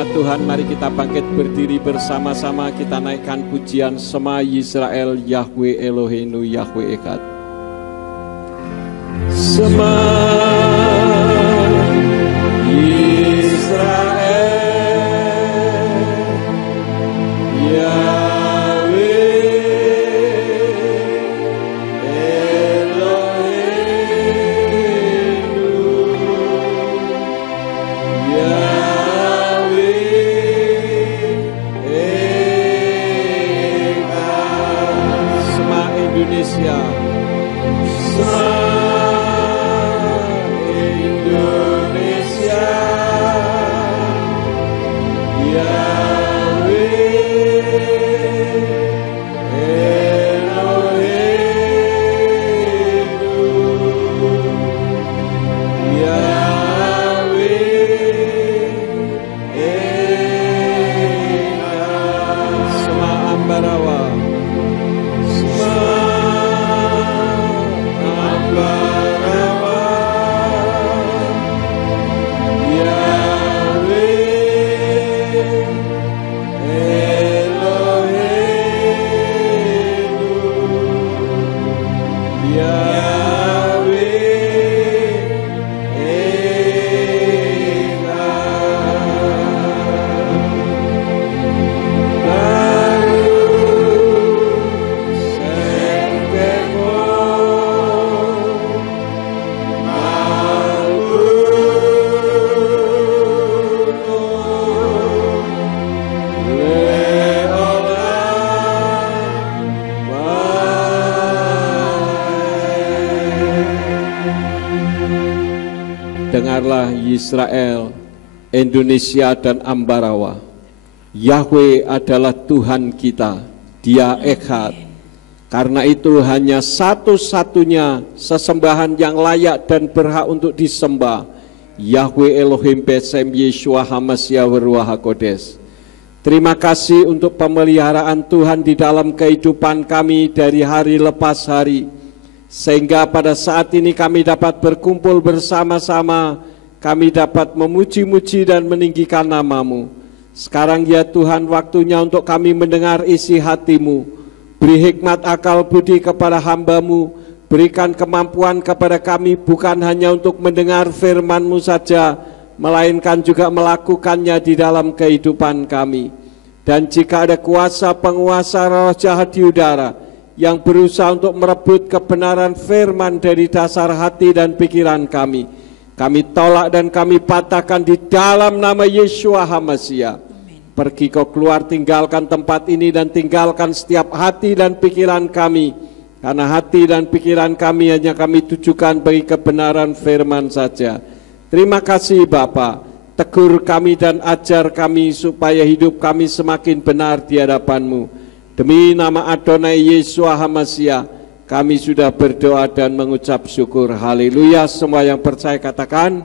jemaat Tuhan, mari kita bangkit berdiri bersama-sama. Kita naikkan pujian Shema Yisrael, Yahweh Eloheinu, Yahweh Echad. Shema Yisrael, dengarlah Yisrael, Indonesia dan Ambarawa. Yahweh adalah Tuhan kita, Dia Echad. Karena itu hanya satu-satunya sesembahan yang layak dan berhak untuk disembah, Yahweh Elohim Besem Yeshua Hamasya Ruach HaKodesh. Terima kasih untuk pemeliharaan Tuhan di dalam kehidupan kami dari hari lepas hari, sehingga pada saat ini kami dapat berkumpul bersama-sama, kami dapat memuji-muji dan meninggikan nama-Mu. Sekarang ya Tuhan, waktunya untuk kami mendengar isi hati-Mu. Beri hikmat akal budi kepada hamba-Mu, berikan kemampuan kepada kami bukan hanya untuk mendengar firman-Mu saja, melainkan juga melakukannya di dalam kehidupan kami. Dan jika ada kuasa penguasa roh jahat di udara yang berusaha untuk merebut kebenaran firman dari dasar hati dan pikiran kami, kami tolak dan kami patahkan di dalam nama Yeshua Hamasya. Pergi kau keluar, tinggalkan tempat ini dan tinggalkan setiap hati dan pikiran kami, karena hati dan pikiran kami hanya kami tujukan bagi kebenaran firman saja. Terima kasih Bapa, tegur kami dan ajar kami supaya hidup kami semakin benar di hadapan-Mu. Demi nama Adonai Yeshua Hamasya, kami sudah berdoa dan mengucap syukur. Haleluya. Semua yang percaya katakan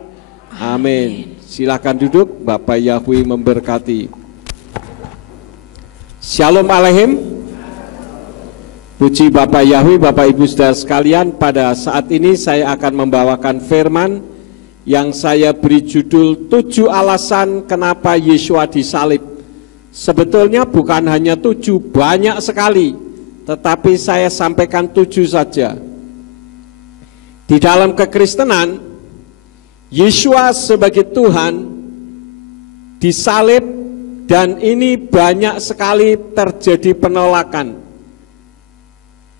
amin. Silakan duduk. Bapak Yahweh memberkati. Shalom Aleichem. Puji Bapak Yahweh, Bapak Ibu saudara sekalian. Pada saat ini saya akan membawakan firman yang saya beri judul 7 alasan kenapa Yeshua disalib. Sebetulnya bukan hanya 7, banyak sekali, tetapi saya sampaikan 7 saja. Di dalam kekristenan, Yeshua sebagai Tuhan disalib, dan ini banyak sekali terjadi penolakan.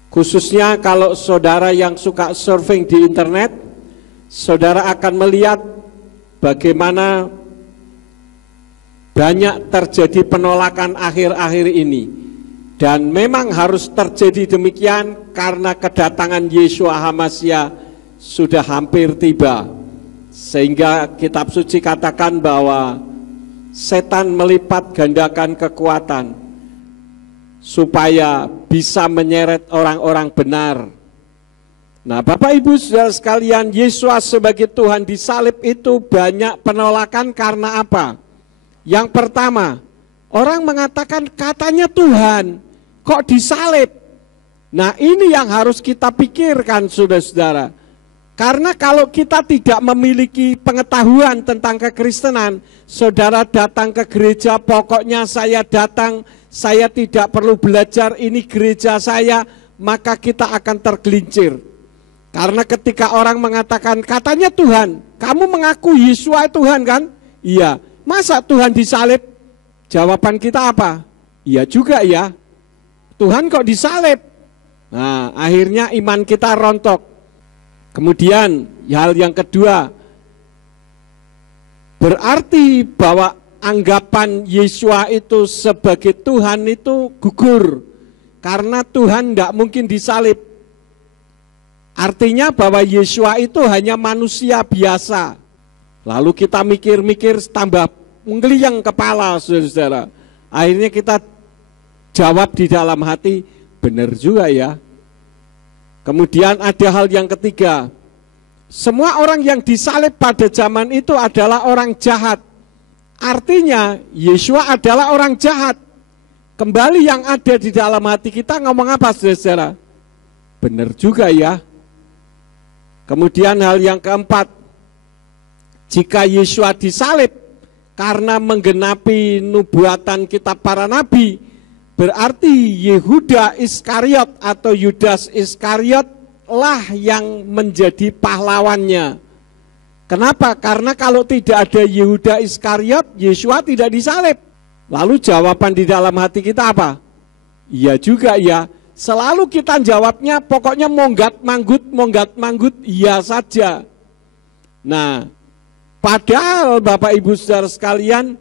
Khususnya kalau saudara yang suka surfing di internet, saudara akan melihat bagaimana banyak terjadi penolakan akhir-akhir ini. Dan memang harus terjadi demikian karena kedatangan Yeshua Hamasya sudah hampir tiba. Sehingga kitab suci katakan bahwa setan melipat gandakan kekuatan supaya bisa menyeret orang-orang benar. Nah, Bapak Ibu saudara sekalian, Yesus sebagai Tuhan disalib itu banyak penolakan karena apa? Yang pertama, orang mengatakan katanya Tuhan, kok disalib? Nah, ini yang harus kita pikirkan saudara-saudara. Karena kalau kita tidak memiliki pengetahuan tentang kekristenan, saudara datang ke gereja, pokoknya saya datang, saya tidak perlu belajar, ini gereja saya, maka kita akan tergelincir. Karena ketika orang mengatakan, katanya Tuhan, kamu mengaku Yesus Tuhan kan? Iya. Masa Tuhan disalib? Jawaban kita apa? Iya juga ya. Tuhan kok disalib? Nah, akhirnya iman kita rontok. Kemudian hal yang kedua, berarti bahwa anggapan Yesus itu sebagai Tuhan itu gugur. Karena Tuhan tidak mungkin disalib. Artinya bahwa Yesus itu hanya manusia biasa. Lalu kita mikir-mikir tambah menggeliang kepala, saudara-saudara. Akhirnya kita jawab di dalam hati, benar juga ya. Kemudian ada hal yang ketiga, semua orang yang disalib pada zaman itu adalah orang jahat. Artinya Yesus adalah orang jahat. Kembali yang ada di dalam hati kita ngomong apa, saudara? Benar juga ya. Kemudian hal yang keempat, jika Yesus disalib karena menggenapi nubuatan kitab para nabi, berarti Yehuda Iskariot atau Yudas Iskariot lah yang menjadi pahlawannya. Kenapa? Karena kalau tidak ada Yehuda Iskariot, Yesus tidak disalib. Lalu jawaban di dalam hati kita apa? Iya juga ya. Selalu kita jawabnya pokoknya monggat manggut, iya saja. Nah, padahal Bapak Ibu Saudara sekalian,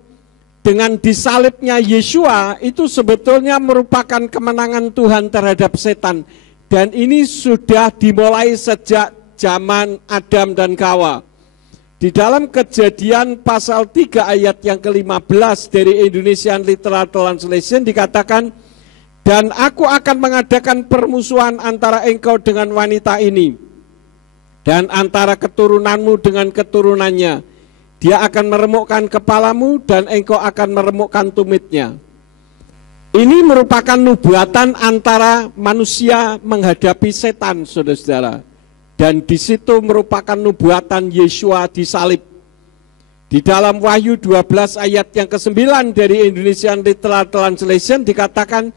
dengan disalibnya Yesua itu sebetulnya merupakan kemenangan Tuhan terhadap setan. Dan ini sudah dimulai sejak zaman Adam dan Hawa. Di dalam Kejadian pasal 3 ayat yang ke-15 dari Indonesian Literal Translation dikatakan, dan aku akan mengadakan permusuhan antara engkau dengan wanita ini, dan antara keturunanmu dengan keturunannya. Dia akan meremukkan kepalamu dan engkau akan meremukkan tumitnya. Ini merupakan nubuatan antara manusia menghadapi setan, saudara-saudara. Dan di situ merupakan nubuatan Yesua disalib. Di dalam Wahyu 12 ayat yang ke-9 dari Indonesian Literal Translation dikatakan,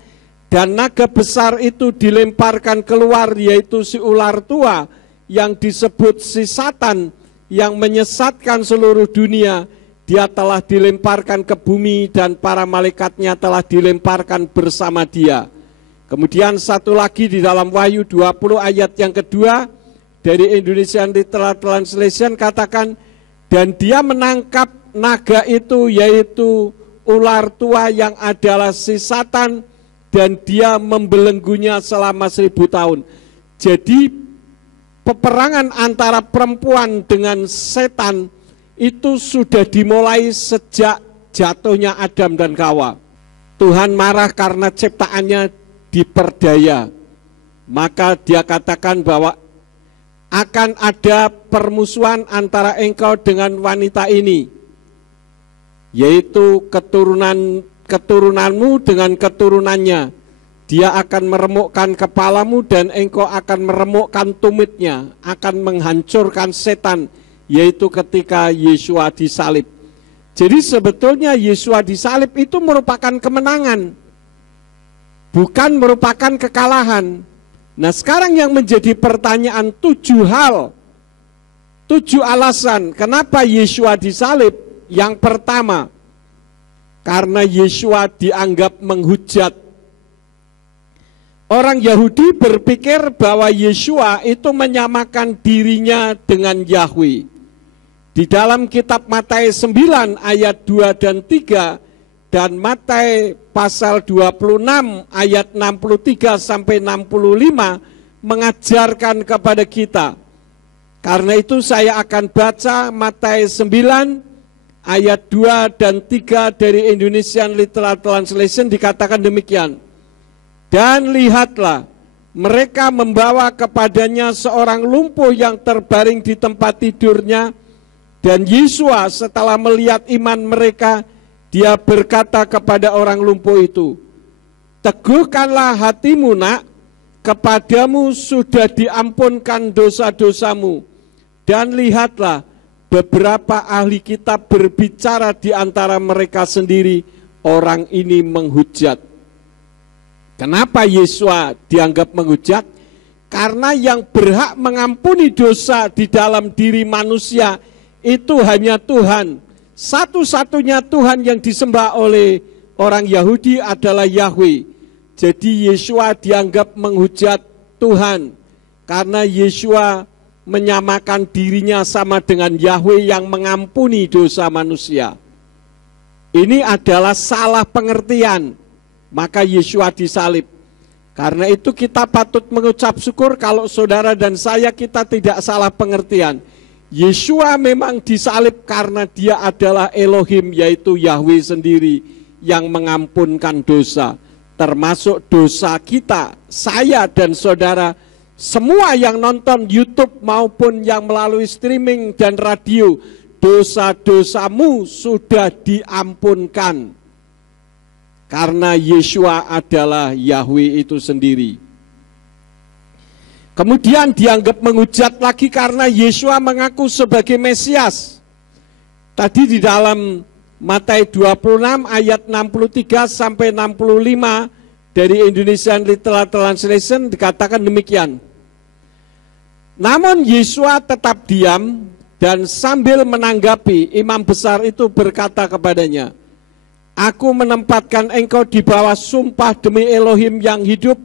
dan naga besar itu dilemparkan keluar, yaitu si ular tua yang disebut si Satan, yang menyesatkan seluruh dunia. Dia telah dilemparkan ke bumi dan para malaikatnya telah dilemparkan bersama dia. Kemudian satu lagi di dalam Wahyu 20 ayat yang kedua dari Indonesian Literal Translation katakan, dan dia menangkap naga itu, yaitu ular tua yang adalah si Satan, dan dia membelenggunya selama 1000 tahun. Jadi peperangan antara perempuan dengan setan itu sudah dimulai sejak jatuhnya Adam dan Hawa. Tuhan marah karena ciptaannya diperdaya. Maka dia katakan bahwa akan ada permusuhan antara engkau dengan wanita ini, yaitu keturunanmu dengan keturunannya. Dia akan meremukkan kepalamu dan engkau akan meremukkan tumitnya, akan menghancurkan setan, yaitu ketika Yesua disalib. Jadi sebetulnya Yesua disalib itu merupakan kemenangan, bukan merupakan kekalahan. Nah, sekarang yang menjadi pertanyaan 7 hal, 7 alasan kenapa Yesua disalib. Yang pertama, karena Yesua dianggap menghujat. Orang Yahudi berpikir bahwa Yesua itu menyamakan dirinya dengan Yahweh. Di dalam kitab Matius 9 ayat 2 dan 3 dan Matius pasal 26 ayat 63 sampai 65 mengajarkan kepada kita. Karena itu saya akan baca Matius 9 ayat 2 dan 3 dari Indonesian Literal Translation dikatakan demikian. Dan lihatlah, mereka membawa kepadanya seorang lumpuh yang terbaring di tempat tidurnya. Dan Yesua setelah melihat iman mereka, dia berkata kepada orang lumpuh itu, teguhkanlah hatimu nak, kepadamu sudah diampunkan dosa-dosamu. Dan lihatlah, beberapa ahli kitab berbicara di antara mereka sendiri, orang ini menghujat. Kenapa Yesua dianggap menghujat? Karena yang berhak mengampuni dosa di dalam diri manusia itu hanya Tuhan. Satu-satunya Tuhan yang disembah oleh orang Yahudi adalah Yahweh. Jadi Yesua dianggap menghujat Tuhan karena Yesua menyamakan dirinya sama dengan Yahweh yang mengampuni dosa manusia. Ini adalah salah pengertian, maka Yesua disalib. Karena itu kita patut mengucap syukur kalau saudara dan saya kita tidak salah pengertian. Yesua memang disalib karena dia adalah Elohim, yaitu Yahweh sendiri yang mengampunkan dosa. Termasuk dosa kita, saya dan saudara, semua yang nonton YouTube maupun yang melalui streaming dan radio, dosa-dosamu sudah diampunkan. Karena Yesua adalah Yahweh itu sendiri. Kemudian dianggap menghujat lagi karena Yesua mengaku sebagai Mesias. Tadi di dalam Matius 26 ayat 63 sampai 65 dari Indonesian Literal Translation dikatakan demikian. Namun Yesua tetap diam dan sambil menanggapi, imam besar itu berkata kepadanya, "Aku menempatkan engkau di bawah sumpah demi Elohim yang hidup,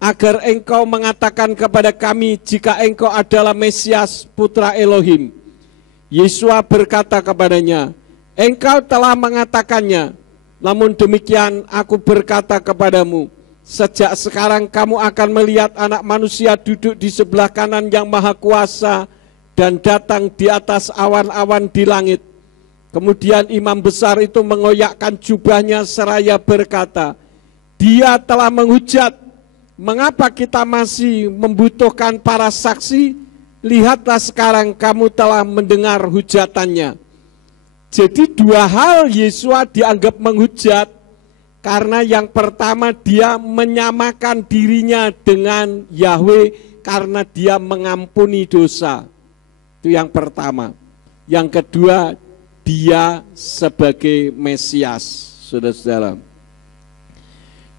agar engkau mengatakan kepada kami jika engkau adalah Mesias, putra Elohim." Yesua berkata kepadanya, "Engkau telah mengatakannya, namun demikian aku berkata kepadamu, sejak sekarang kamu akan melihat Anak Manusia duduk di sebelah kanan yang Maha Kuasa dan datang di atas awan-awan di langit." Kemudian imam besar itu mengoyakkan jubahnya seraya berkata, "Dia telah menghujat. Mengapa kita masih membutuhkan para saksi? Lihatlah sekarang kamu telah mendengar hujatannya." Jadi dua hal Yesua dianggap menghujat. Karena yang pertama dia menyamakan dirinya dengan Yahweh karena dia mengampuni dosa. Itu yang pertama. Yang kedua, dia sebagai Mesias, saudara-saudara.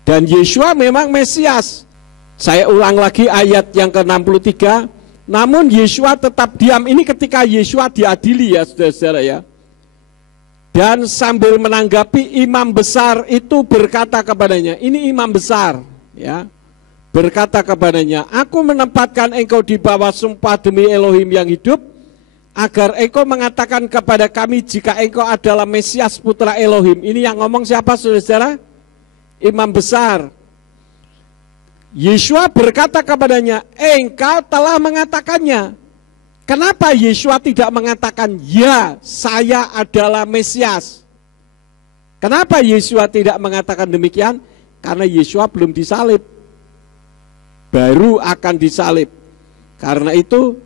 Dan Yesua memang Mesias. Saya ulang lagi ayat yang ke-63. Namun Yesua tetap diam. Ini ketika Yesua diadili ya, saudara-saudara ya. Dan sambil menanggapi, imam besar itu berkata kepadanya, ini imam besar ya, berkata kepadanya, "Aku menempatkan engkau di bawah sumpah demi Elohim yang hidup, agar engkau mengatakan kepada kami jika engkau adalah Mesias, putra Elohim." Ini yang ngomong siapa, saudara-saudara? Imam besar. Yesua berkata kepadanya, "Engkau telah mengatakannya." Kenapa Yesua tidak mengatakan, "Ya, saya adalah Mesias"? Kenapa Yesua tidak mengatakan demikian? Karena Yesua belum disalib. Baru akan disalib. Karena itu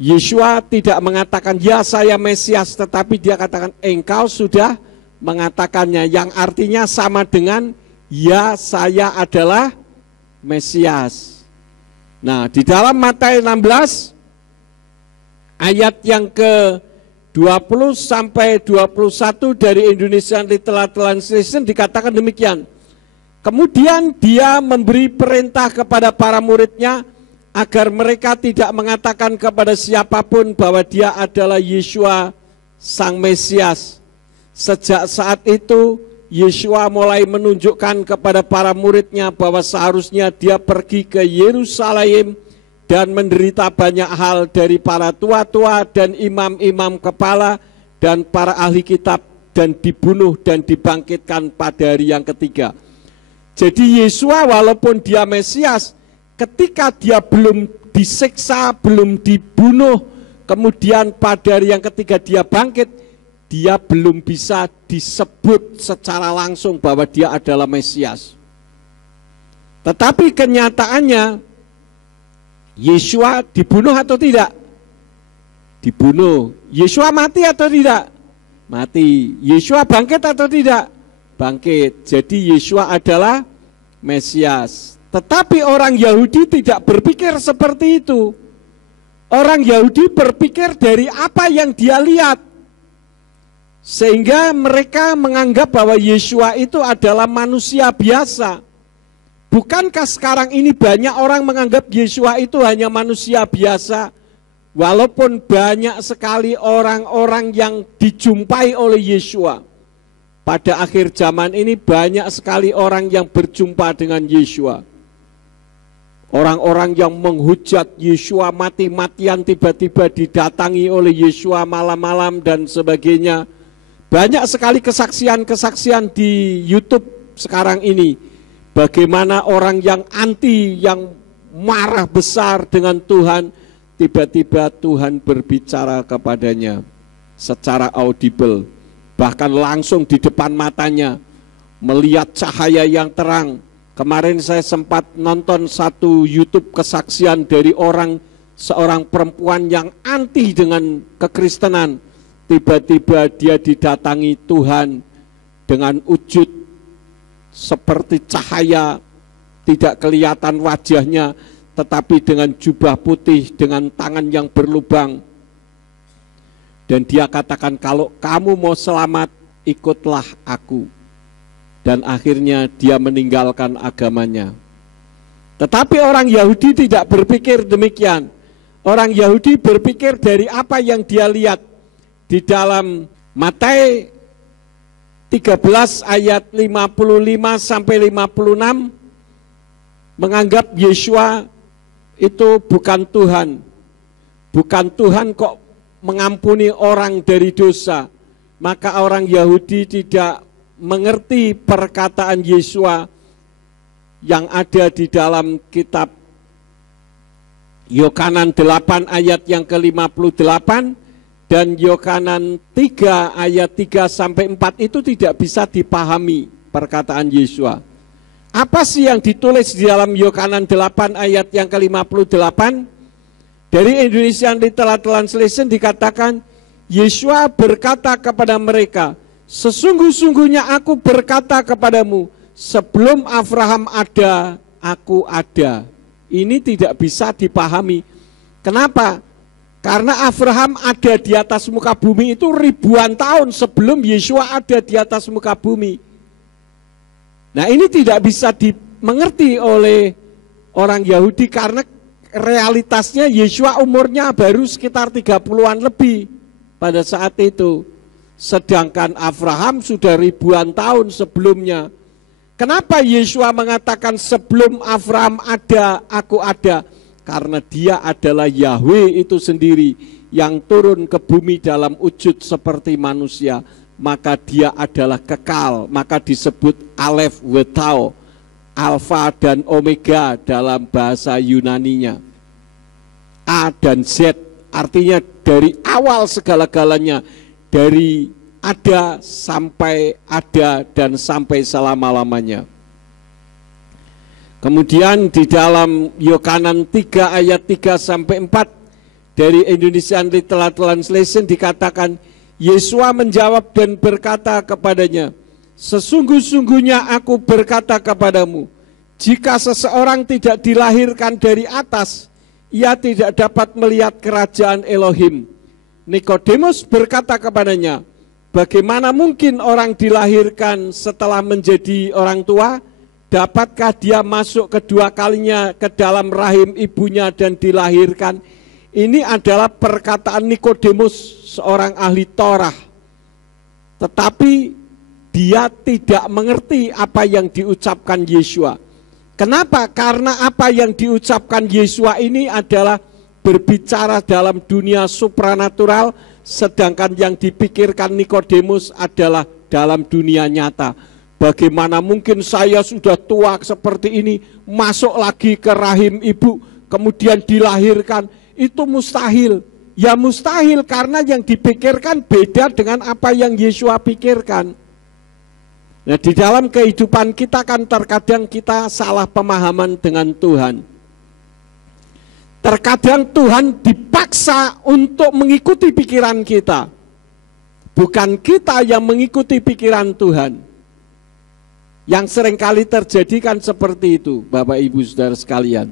Yesua tidak mengatakan, "Ya, saya Mesias", tetapi dia katakan, "Engkau sudah mengatakannya", yang artinya sama dengan, "Ya, saya adalah Mesias". Nah, di dalam Matius 16 ayat yang ke-20 sampai 21 dari Indonesian Literal Translation dikatakan demikian. Kemudian dia memberi perintah kepada para muridnya agar mereka tidak mengatakan kepada siapapun bahwa dia adalah Yesua sang Mesias. Sejak saat itu Yesua mulai menunjukkan kepada para muridnya bahwa seharusnya dia pergi ke Yerusalem dan menderita banyak hal dari para tua-tua dan imam-imam kepala dan para ahli kitab, dan dibunuh dan dibangkitkan pada hari yang ketiga. Jadi Yesua walaupun dia Mesias, ketika dia belum disiksa, belum dibunuh, kemudian pada hari yang ketiga dia bangkit, dia belum bisa disebut secara langsung bahwa dia adalah Mesias. Tetapi kenyataannya Yesua dibunuh atau tidak? Dibunuh. Yesua mati atau tidak? Mati. Yesua bangkit atau tidak? Bangkit. Jadi Yesua adalah Mesias. Tetapi orang Yahudi tidak berpikir seperti itu. Orang Yahudi berpikir dari apa yang dia lihat, sehingga mereka menganggap bahwa Yeshua itu adalah manusia biasa. Bukankah sekarang ini banyak orang menganggap Yeshua itu hanya manusia biasa? Walaupun banyak sekali orang-orang yang dijumpai oleh Yeshua. Pada akhir zaman ini banyak sekali orang yang berjumpa dengan Yeshua. Orang-orang yang menghujat Yeshua mati-matian tiba-tiba didatangi oleh Yeshua malam-malam dan sebagainya. Banyak sekali kesaksian-kesaksian di YouTube sekarang ini. Bagaimana orang yang anti, yang marah besar dengan Tuhan, tiba-tiba Tuhan berbicara kepadanya secara audible, bahkan langsung di depan matanya, melihat cahaya yang terang. Kemarin saya sempat nonton satu YouTube kesaksian dari seorang perempuan yang anti dengan kekristenan. Tiba-tiba dia didatangi Tuhan dengan wujud seperti cahaya, tidak kelihatan wajahnya, tetapi dengan jubah putih, dengan tangan yang berlubang. Dan dia katakan, kalau kamu mau selamat, ikutlah aku. Dan akhirnya dia meninggalkan agamanya. Tetapi orang Yahudi tidak berpikir demikian. Orang Yahudi berpikir dari apa yang dia lihat. Di dalam Matius 13 ayat 55 sampai 56 menganggap Yeshua itu bukan Tuhan. Bukan Tuhan kok mengampuni orang dari dosa. Maka orang Yahudi tidak mengerti perkataan Yeshua yang ada di dalam kitab Yohanan 8 ayat yang ke-58 dan Yohanan 3 ayat 3 sampai 4 itu tidak bisa dipahami perkataan Yeshua. Apa sih yang ditulis di dalam Yohanan 8 ayat yang ke-58? Dari Indonesian Literal Translation dikatakan, Yeshua berkata kepada mereka, sesungguh-sungguhnya aku berkata kepadamu, sebelum Abraham ada, aku ada. Ini tidak bisa dipahami. Kenapa? Karena Abraham ada di atas muka bumi itu ribuan tahun sebelum Yeshua ada di atas muka bumi. Nah, ini tidak bisa dimengerti oleh orang Yahudi karena realitasnya Yeshua umurnya baru sekitar 30-an lebih pada saat itu. Sedangkan Abraham sudah ribuan tahun sebelumnya. Kenapa Yeshua mengatakan sebelum Abraham ada, aku ada? Karena dia adalah Yahweh itu sendiri yang turun ke bumi dalam wujud seperti manusia. Maka dia adalah kekal, maka disebut Aleph Wetau, Alfa dan Omega dalam bahasa Yunaninya. A dan Z artinya dari awal segala-galanya, dari ada sampai ada dan sampai selama-lamanya. Kemudian di dalam Yohanan 3 ayat 3 sampai 4 dari Indonesian Literal Translation dikatakan, Yeshua menjawab dan berkata kepadanya, sesungguh-sungguhnya aku berkata kepadamu, jika seseorang tidak dilahirkan dari atas, ia tidak dapat melihat kerajaan Elohim. Nikodemus berkata kepadanya, bagaimana mungkin orang dilahirkan setelah menjadi orang tua? Dapatkah dia masuk kedua kalinya ke dalam rahim ibunya dan dilahirkan? Ini adalah perkataan Nikodemus, seorang ahli Torah. Tetapi dia tidak mengerti apa yang diucapkan Yeshua. Kenapa? Karena apa yang diucapkan Yeshua ini adalah berbicara dalam dunia supranatural, sedangkan yang dipikirkan Nikodemus adalah dalam dunia nyata. Bagaimana mungkin saya sudah tua seperti ini, masuk lagi ke rahim ibu, kemudian dilahirkan? Itu mustahil. Ya mustahil karena yang dipikirkan beda dengan apa yang Yeshua pikirkan. Nah, di dalam kehidupan kita kan terkadang kita salah pemahaman dengan Tuhan. Terkadang Tuhan dipaksa untuk mengikuti pikiran kita. Bukan kita yang mengikuti pikiran Tuhan. Yang seringkali terjadi kan seperti itu, Bapak Ibu Saudara sekalian.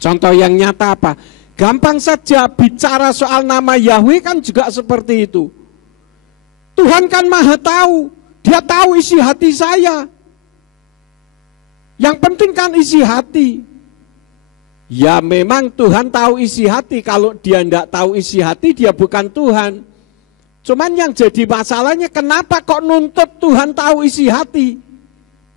Contoh yang nyata apa? Gampang saja bicara soal nama Yahweh kan juga seperti itu. Tuhan kan maha tahu, dia tahu isi hati saya. Yang penting kan isi hati. Ya memang Tuhan tahu isi hati, kalau dia tidak tahu isi hati dia bukan Tuhan. Cuman yang jadi masalahnya kenapa kok nuntut Tuhan tahu isi hati?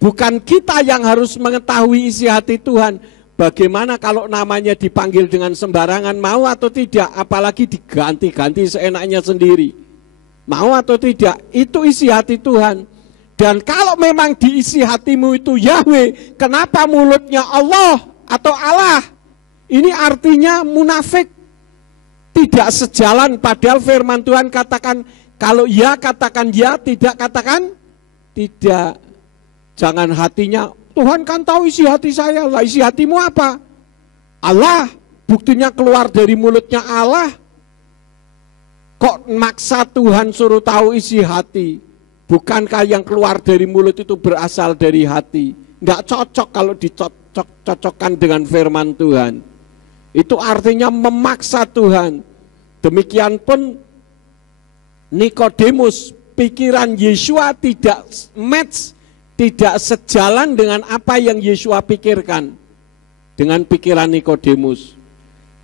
Bukan kita yang harus mengetahui isi hati Tuhan. Bagaimana kalau namanya dipanggil dengan sembarangan, mau atau tidak, apalagi diganti-ganti seenaknya sendiri. Mau atau tidak, itu isi hati Tuhan. Dan kalau memang diisi hatimu itu Yahweh, kenapa mulutnya Allah atau Allah? Ini artinya munafik, tidak sejalan, padahal firman Tuhan katakan, kalau ya katakan ya, tidak katakan tidak. Jangan hatinya, Tuhan kan tahu isi hati saya, lah isi hatimu apa? Allah, buktinya keluar dari mulutnya Allah. Kok maksa Tuhan suruh tahu isi hati? Bukankah yang keluar dari mulut itu berasal dari hati? Nggak cocok kalau dicocokkan dengan firman Tuhan. Itu artinya memaksa Tuhan. Demikian pun Nikodemus, pikiran Yesua tidak match, tidak sejalan dengan apa yang Yesua pikirkan dengan pikiran Nikodemus.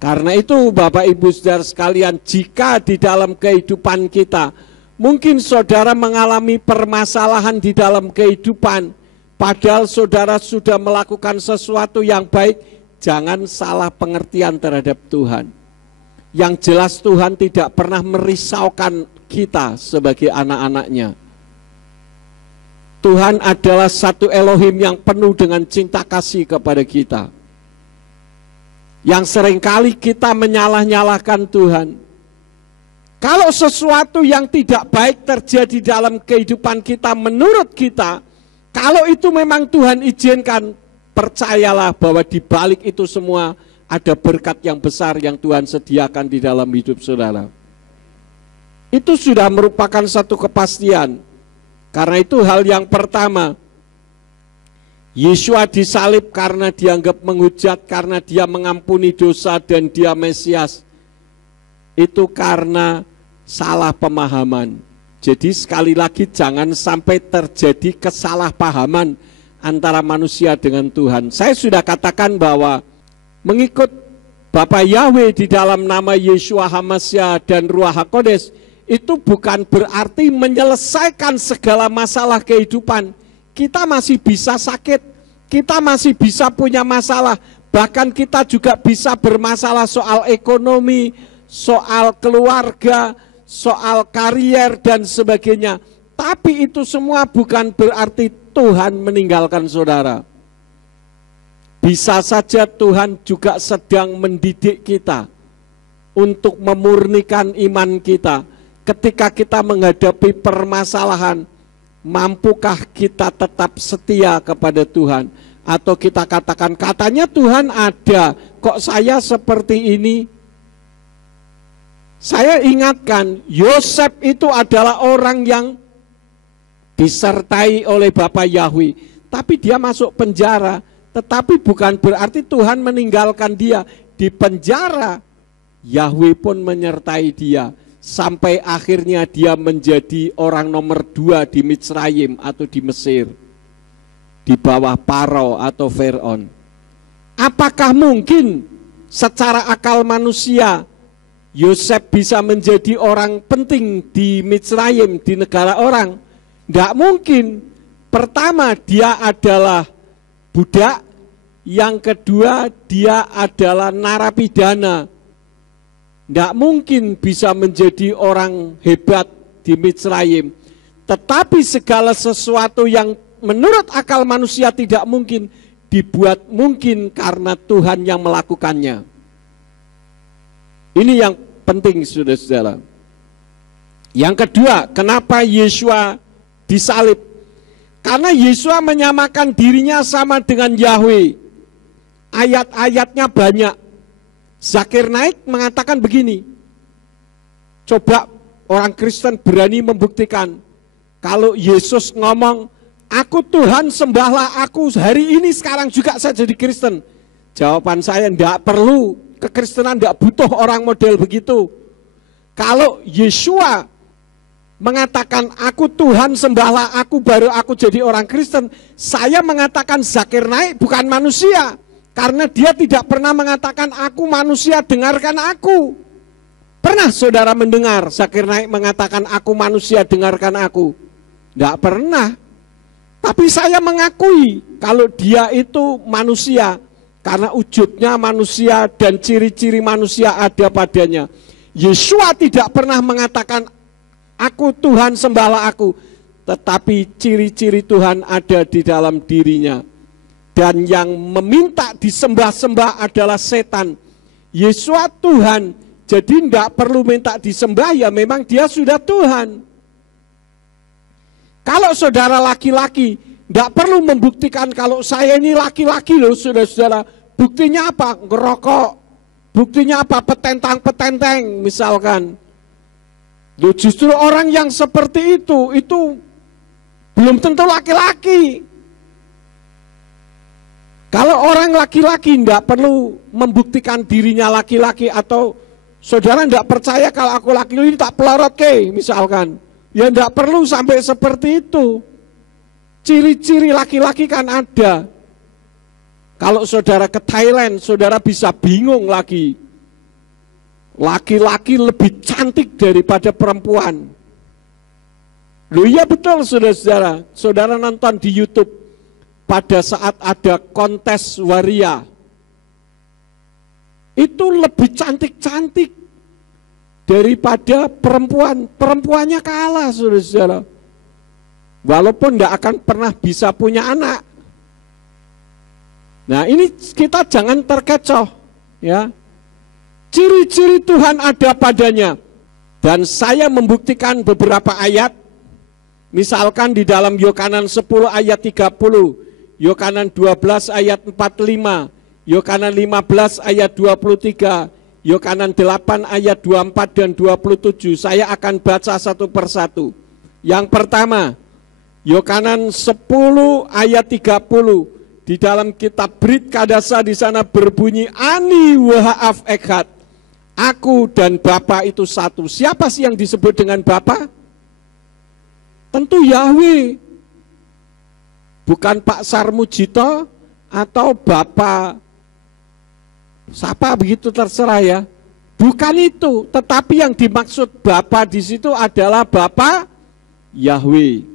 Karena itu Bapak Ibu Saudara sekalian, jika di dalam kehidupan kita mungkin saudara mengalami permasalahan di dalam kehidupan, padahal saudara sudah melakukan sesuatu yang baik, jangan salah pengertian terhadap Tuhan. Yang jelas Tuhan tidak pernah merisaukan kita sebagai anak-anaknya. Tuhan adalah satu Elohim yang penuh dengan cinta kasih kepada kita. Yang seringkali kita menyalah-nyalahkan Tuhan. Kalau sesuatu yang tidak baik terjadi dalam kehidupan kita menurut kita, kalau itu memang Tuhan izinkan, percayalah bahwa di balik itu semua ada berkat yang besar yang Tuhan sediakan di dalam hidup saudara. Itu sudah merupakan satu kepastian. Karena itu hal yang pertama, Yesua disalib karena dianggap menghujat, karena dia mengampuni dosa dan dia Mesias. Itu karena salah pemahaman. Jadi sekali lagi jangan sampai terjadi kesalahpahaman antara manusia dengan Tuhan. Saya sudah katakan bahwa mengikut Bapa Yahweh di dalam nama Yeshua HaMashiach dan Ruach HaKodesh itu bukan berarti menyelesaikan segala masalah kehidupan. Kita masih bisa sakit, kita masih bisa punya masalah, bahkan kita juga bisa bermasalah soal ekonomi, soal keluarga, soal karier dan sebagainya. Tapi itu semua bukan berarti Tuhan meninggalkan saudara. Bisa saja Tuhan juga sedang mendidik kita untuk memurnikan iman kita. Ketika kita menghadapi permasalahan, mampukah kita tetap setia kepada Tuhan? Atau kita katakan, katanya Tuhan ada, kok saya seperti ini? Saya ingatkan, Yosef itu adalah orang yang disertai oleh Bapa Yahweh, tapi dia masuk penjara. Tetapi bukan berarti Tuhan meninggalkan dia. Di penjara, Yahweh pun menyertai dia. Sampai akhirnya dia menjadi orang nomor 2 di Mitsrayim atau di Mesir. Di bawah Paro atau Fir'aun. Apakah mungkin secara akal manusia Yosef bisa menjadi orang penting di Mitsrayim, di negara orang? Tidak mungkin. Pertama, dia adalah budak. Yang kedua, dia adalah narapidana. Tidak mungkin bisa menjadi orang hebat di Mitsrayim. Tetapi segala sesuatu yang menurut akal manusia tidak mungkin, dibuat mungkin karena Tuhan yang melakukannya. Ini yang penting saudara-saudara. Yang kedua, kenapa Yesua disalib? Karena Yesua menyamakan dirinya sama dengan Yahweh. Ayat-ayatnya banyak. Zakir Naik mengatakan begini, coba orang Kristen berani membuktikan, kalau Yesus ngomong, aku Tuhan sembahlah aku hari ini sekarang juga saya jadi Kristen. Jawaban saya, tidak perlu, kekristenan tidak butuh orang model begitu. Kalau Yesua mengatakan aku Tuhan sembahlah aku baru aku jadi orang Kristen, saya mengatakan Zakir naik bukan manusia, karena dia tidak pernah mengatakan aku manusia dengarkan aku. Pernah saudara mendengar Zakir naik mengatakan aku manusia dengarkan aku? Tidak pernah. Tapi saya mengakui kalau dia itu manusia, karena wujudnya manusia dan ciri-ciri manusia ada padanya. Yesua tidak pernah mengatakan aku Tuhan sembahlah aku, tetapi ciri-ciri Tuhan ada di dalam dirinya. Dan yang meminta disembah-sembah adalah setan. Yesua Tuhan, jadi tidak perlu minta disembah, ya memang dia sudah Tuhan. Kalau saudara laki-laki, tidak perlu membuktikan kalau saya ini laki-laki loh saudara-saudara. Buktinya apa? Ngerokok. Buktinya apa? Petentang-petenteng misalkan. Loh, justru orang yang seperti itu belum tentu laki-laki. Kalau orang laki-laki tidak perlu membuktikan dirinya laki-laki, atau saudara tidak percaya kalau aku laki-laki tak pelorot ke misalkan. Ya tidak perlu sampai seperti itu. Ciri-ciri laki-laki kan ada. Kalau saudara ke Thailand, saudara bisa bingung lagi. Laki-laki lebih cantik daripada perempuan. Loh iya betul saudara-saudara. Saudara nonton di YouTube pada saat ada kontes waria. Itu lebih cantik-cantik daripada perempuan. Perempuannya kalah saudara-saudara. Walaupun tidak akan pernah bisa punya anak. Nah ini kita jangan terkecoh ya. Ciri-ciri Tuhan ada padanya. Dan saya membuktikan beberapa ayat. Misalkan di dalam Yohanan 10 ayat 30, Yohanan 12 ayat 45, Yohanan 15 ayat 23, Yohanan 8 ayat 24 dan 27. Saya akan baca satu persatu. Yang pertama, Yohanan 10 ayat 30. Di dalam kitab Brit Kadasa di sana berbunyi Ani wahaf ekhat. Aku dan Bapa itu satu. Siapa sih yang disebut dengan Bapa? Tentu Yahweh. Bukan Pak Sarmujito atau Bapak siapa begitu terserah ya. Bukan itu, tetapi yang dimaksud Bapa di situ adalah Bapa Yahweh.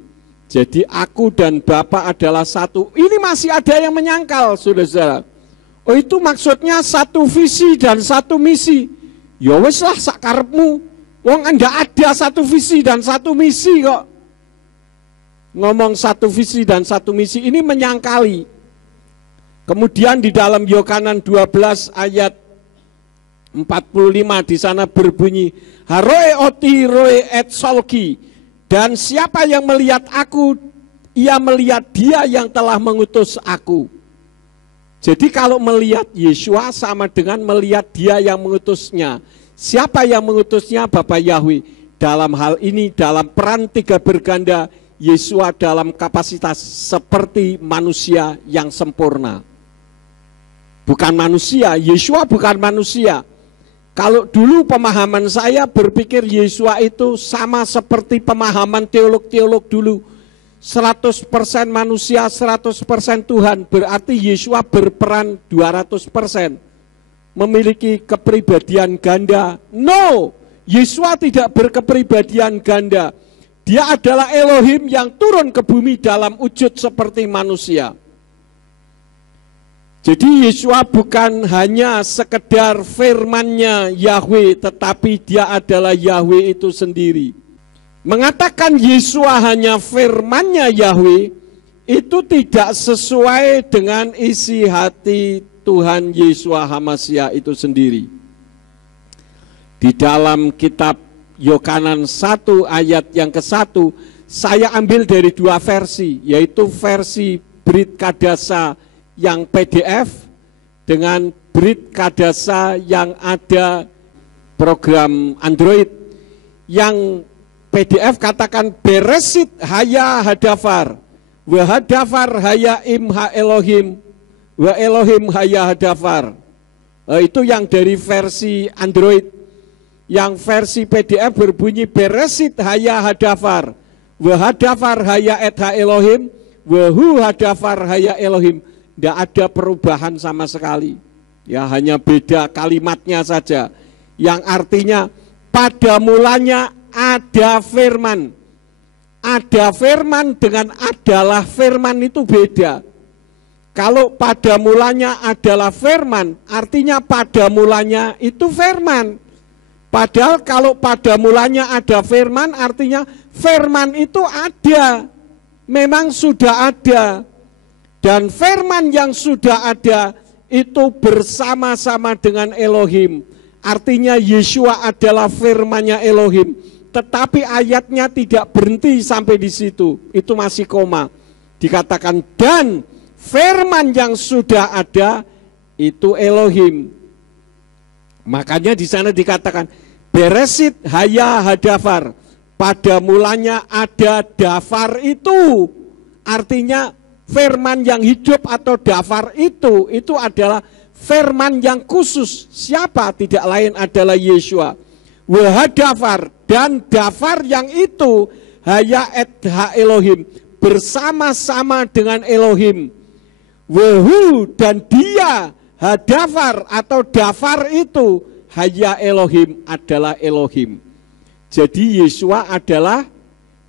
Jadi aku dan Bapa adalah satu. Ini masih ada yang menyangkal saudara-saudara. Oh itu maksudnya satu visi dan satu misi. Ya wis lah sakarepmu. Wong anda ada satu visi dan satu misi kok. Ngomong satu visi dan satu misi ini menyangkali. Kemudian di dalam Yohanan 12 ayat 45 di sana berbunyi Haroe oti roe et solki. Dan siapa yang melihat aku, ia melihat dia yang telah mengutus aku. Jadi kalau melihat Yesua sama dengan melihat dia yang mengutusnya. Siapa yang mengutusnya? Bapa Yahweh. Dalam hal ini, dalam peran tiga berganda, Yesua dalam kapasitas seperti manusia yang sempurna. Bukan manusia, Yesua bukan manusia. Kalau dulu pemahaman saya berpikir Yesua itu sama seperti pemahaman teolog-teolog dulu. 100% manusia, 100% Tuhan. Berarti Yesua berperan 200%. Memiliki kepribadian ganda. No, Yesua tidak berkepribadian ganda. Dia adalah Elohim yang turun ke bumi dalam wujud seperti manusia. Jadi Yesua bukan hanya sekedar firman-Nya Yahweh, tetapi dia adalah Yahweh itu sendiri. Mengatakan Yesua hanya firman-Nya Yahweh, itu tidak sesuai dengan isi hati Tuhan Yesua HaMashiach itu sendiri. Di dalam kitab Yohanan 1 ayat yang ke-1, saya ambil dari dua versi, yaitu versi Brit Kadasa yang PDF dengan Brit Kadasa yang ada program Android. Yang PDF katakan Beresit haya hadafar, wa hadafar haya imha Elohim, wa Elohim haya hadafar. Itu yang dari versi Android. Yang versi PDF berbunyi Beresit haya hadafar, wahadafar haya etha Elohim, wahu hadafar haya Elohim. Tidak ada perubahan sama sekali. Ya, hanya beda kalimatnya saja. Yang artinya pada mulanya ada firman. Ada firman dengan adalah firman itu beda. Kalau pada mulanya adalah firman, artinya pada mulanya itu firman. Padahal kalau pada mulanya ada firman, artinya firman itu ada. Memang sudah ada. Dan firman yang sudah ada itu bersama-sama dengan Elohim. Artinya Yeshua adalah firman-Nya Elohim. Tetapi ayatnya tidak berhenti sampai di situ. Itu masih koma. Dikatakan dan firman yang sudah ada itu Elohim. Makanya di sana dikatakan Beresit haya hadafar. Pada mulanya ada dafar itu. Artinya firman yang hidup atau dafar itu adalah firman yang khusus. Siapa? Tidak lain adalah Yeshua. Wahadafar, dan dafar yang itu haya etha Elohim, bersama-sama dengan Elohim. Wahu, dan dia hadafar atau dafar itu haya Elohim, adalah Elohim. Jadi Yeshua adalah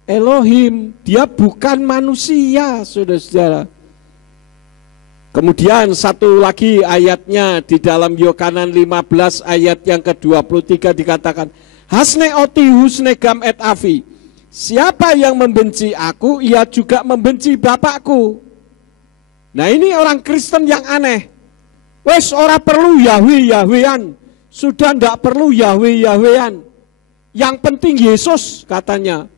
Elohim, dia bukan manusia, saudara-saudara. Kemudian satu lagi ayatnya di dalam Yohanan 15 ayat yang ke-23 dikatakan, Hasne oti husne gam et avi. Siapa yang membenci aku, ia juga membenci Bapakku. Nah, ini orang Kristen yang aneh. Wes ora perlu Yahwe-Yahwean. Sudah ndak perlu Yahwe-Yahwean. Yang penting Yesus, katanya.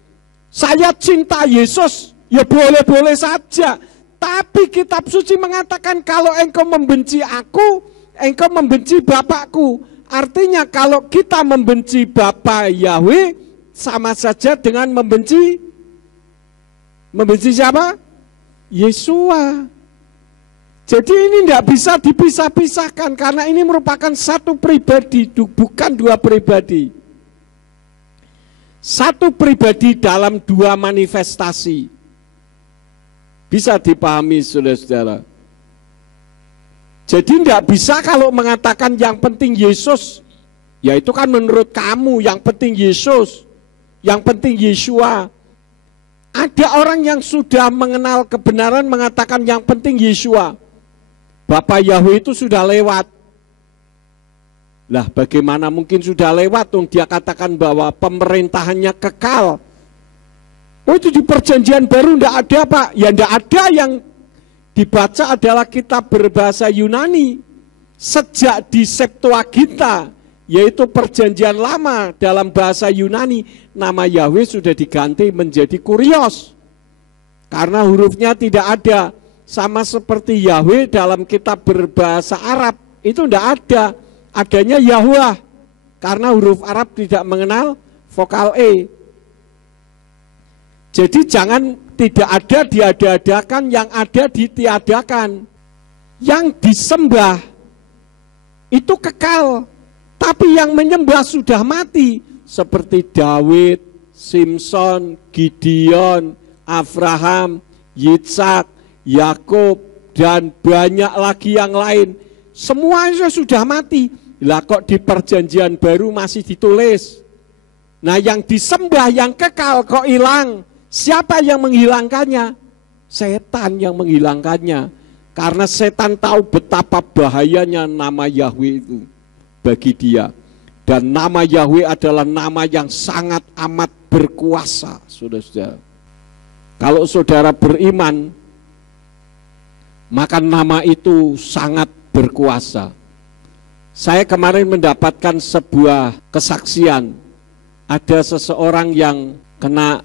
Saya cinta Yesus, ya boleh-boleh saja. Tapi kitab suci mengatakan kalau engkau membenci aku, engkau membenci Bapakku. Artinya kalau kita membenci Bapa Yahweh, sama saja dengan membenci siapa? Yeshua. Jadi ini tidak bisa dipisah-pisahkan karena ini merupakan satu pribadi, bukan dua pribadi. Satu pribadi dalam dua manifestasi. Bisa dipahami saudara-saudara. Jadi tidak bisa kalau mengatakan yang penting Yesus. Ya itu kan menurut kamu yang penting Yesus. Yang penting Yeshua. Ada orang yang sudah mengenal kebenaran mengatakan yang penting Yeshua. Bapa Yahweh itu sudah lewat. Lah bagaimana mungkin sudah lewat? Dia katakan bahwa pemerintahannya kekal. Oh itu di perjanjian baru tidak ada Pak. Ya tidak ada, yang dibaca adalah kitab berbahasa Yunani. Sejak di Septuaginta, yaitu perjanjian lama dalam bahasa Yunani, nama Yahweh sudah diganti menjadi Kurios. Karena hurufnya tidak ada. Sama seperti Yahweh dalam kitab berbahasa Arab, itu tidak ada. Adanya Yahweh. Karena huruf Arab tidak mengenal vokal E. Jadi jangan tidak ada diada-adakan, yang ada ditiadakan. Yang disembah itu kekal, tapi yang menyembah sudah mati. Seperti Daud, Simpson, Gideon, Abraham, Yitzhak, Yakub, dan banyak lagi yang lain. Semuanya sudah mati. Lah kok di perjanjian baru masih ditulis. Nah yang disembah, yang kekal kok hilang. Siapa yang menghilangkannya? Setan yang menghilangkannya. Karena setan tahu betapa bahayanya nama Yahweh itu bagi dia. Dan nama Yahweh adalah nama yang sangat amat berkuasa, saudara-saudara. Kalau saudara beriman, maka nama itu sangat berkuasa. Saya kemarin mendapatkan sebuah kesaksian. Ada seseorang yang kena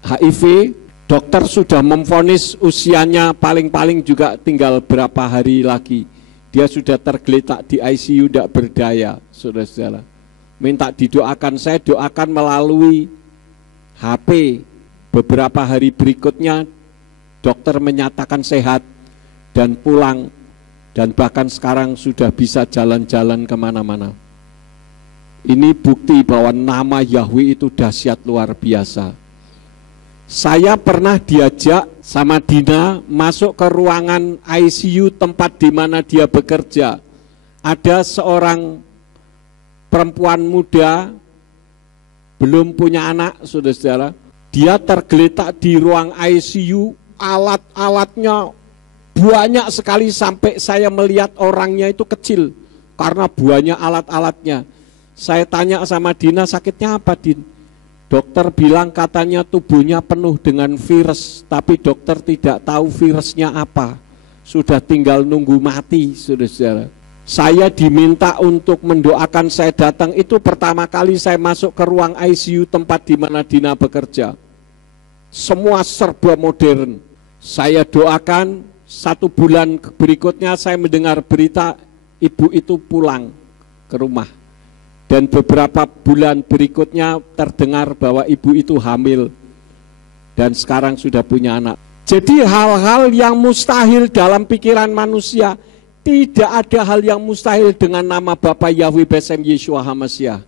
HIV, dokter sudah memvonis usianya paling-paling juga tinggal berapa hari lagi. Dia sudah tergeletak di ICU, tidak berdaya, saudara-saudara. Minta didoakan, saya doakan melalui HP. Beberapa hari berikutnya dokter menyatakan sehat dan pulang. dan bahkan sekarang sudah bisa jalan-jalan kemana-mana. Ini bukti bahwa nama Yahweh itu dahsyat luar biasa. Saya pernah diajak sama Dina masuk ke ruangan ICU tempat di mana dia bekerja. Ada seorang perempuan muda, belum punya anak, saudara-saudara. Dia tergeletak di ruang ICU, alat-alatnya banyak sekali sampai saya melihat orangnya itu kecil karena banyak alat-alatnya. Saya tanya sama Dina, sakitnya apa, Din? Dokter bilang katanya tubuhnya penuh dengan virus, tapi dokter tidak tahu virusnya apa. Sudah tinggal nunggu mati, saudara-saudara. Saya diminta untuk mendoakan, saya datang itu pertama kali saya masuk ke ruang ICU tempat di mana Dina bekerja. Semua serba modern. Saya doakan, 1 bulan berikutnya saya mendengar berita ibu itu pulang ke rumah. Dan beberapa bulan berikutnya terdengar bahwa ibu itu hamil dan sekarang sudah punya anak. Jadi hal-hal yang mustahil dalam pikiran manusia, tidak ada hal yang mustahil dengan nama Bapa Yahweh Besem Yeshua HaMashiach.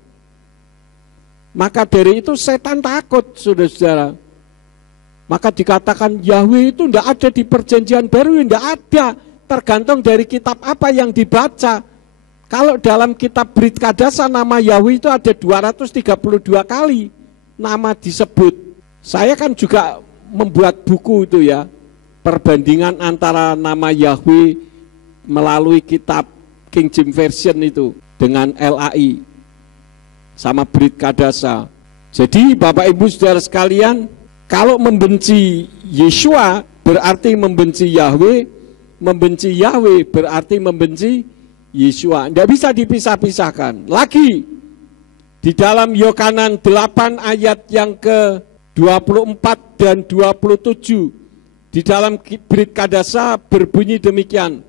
Maka dari itu setan takut, saudara-saudara. Maka dikatakan Yahweh itu tidak ada di perjanjian baru, tidak ada. Tergantung dari kitab apa yang dibaca. Kalau dalam kitab Brit Kadasa nama Yahweh itu ada 232 kali nama disebut. Saya kan juga membuat buku itu ya, perbandingan antara nama Yahweh melalui kitab King James Version itu dengan LAI sama Brit Kadasa. Jadi Bapak Ibu Saudara sekalian, kalau membenci Yeshua berarti membenci Yahweh, membenci Yahweh berarti membenci Yeshua. Tidak bisa dipisah-pisahkan. Lagi di dalam Yohanan 8 ayat yang ke-24 dan 27 di dalam Brit Kadasa berbunyi demikian.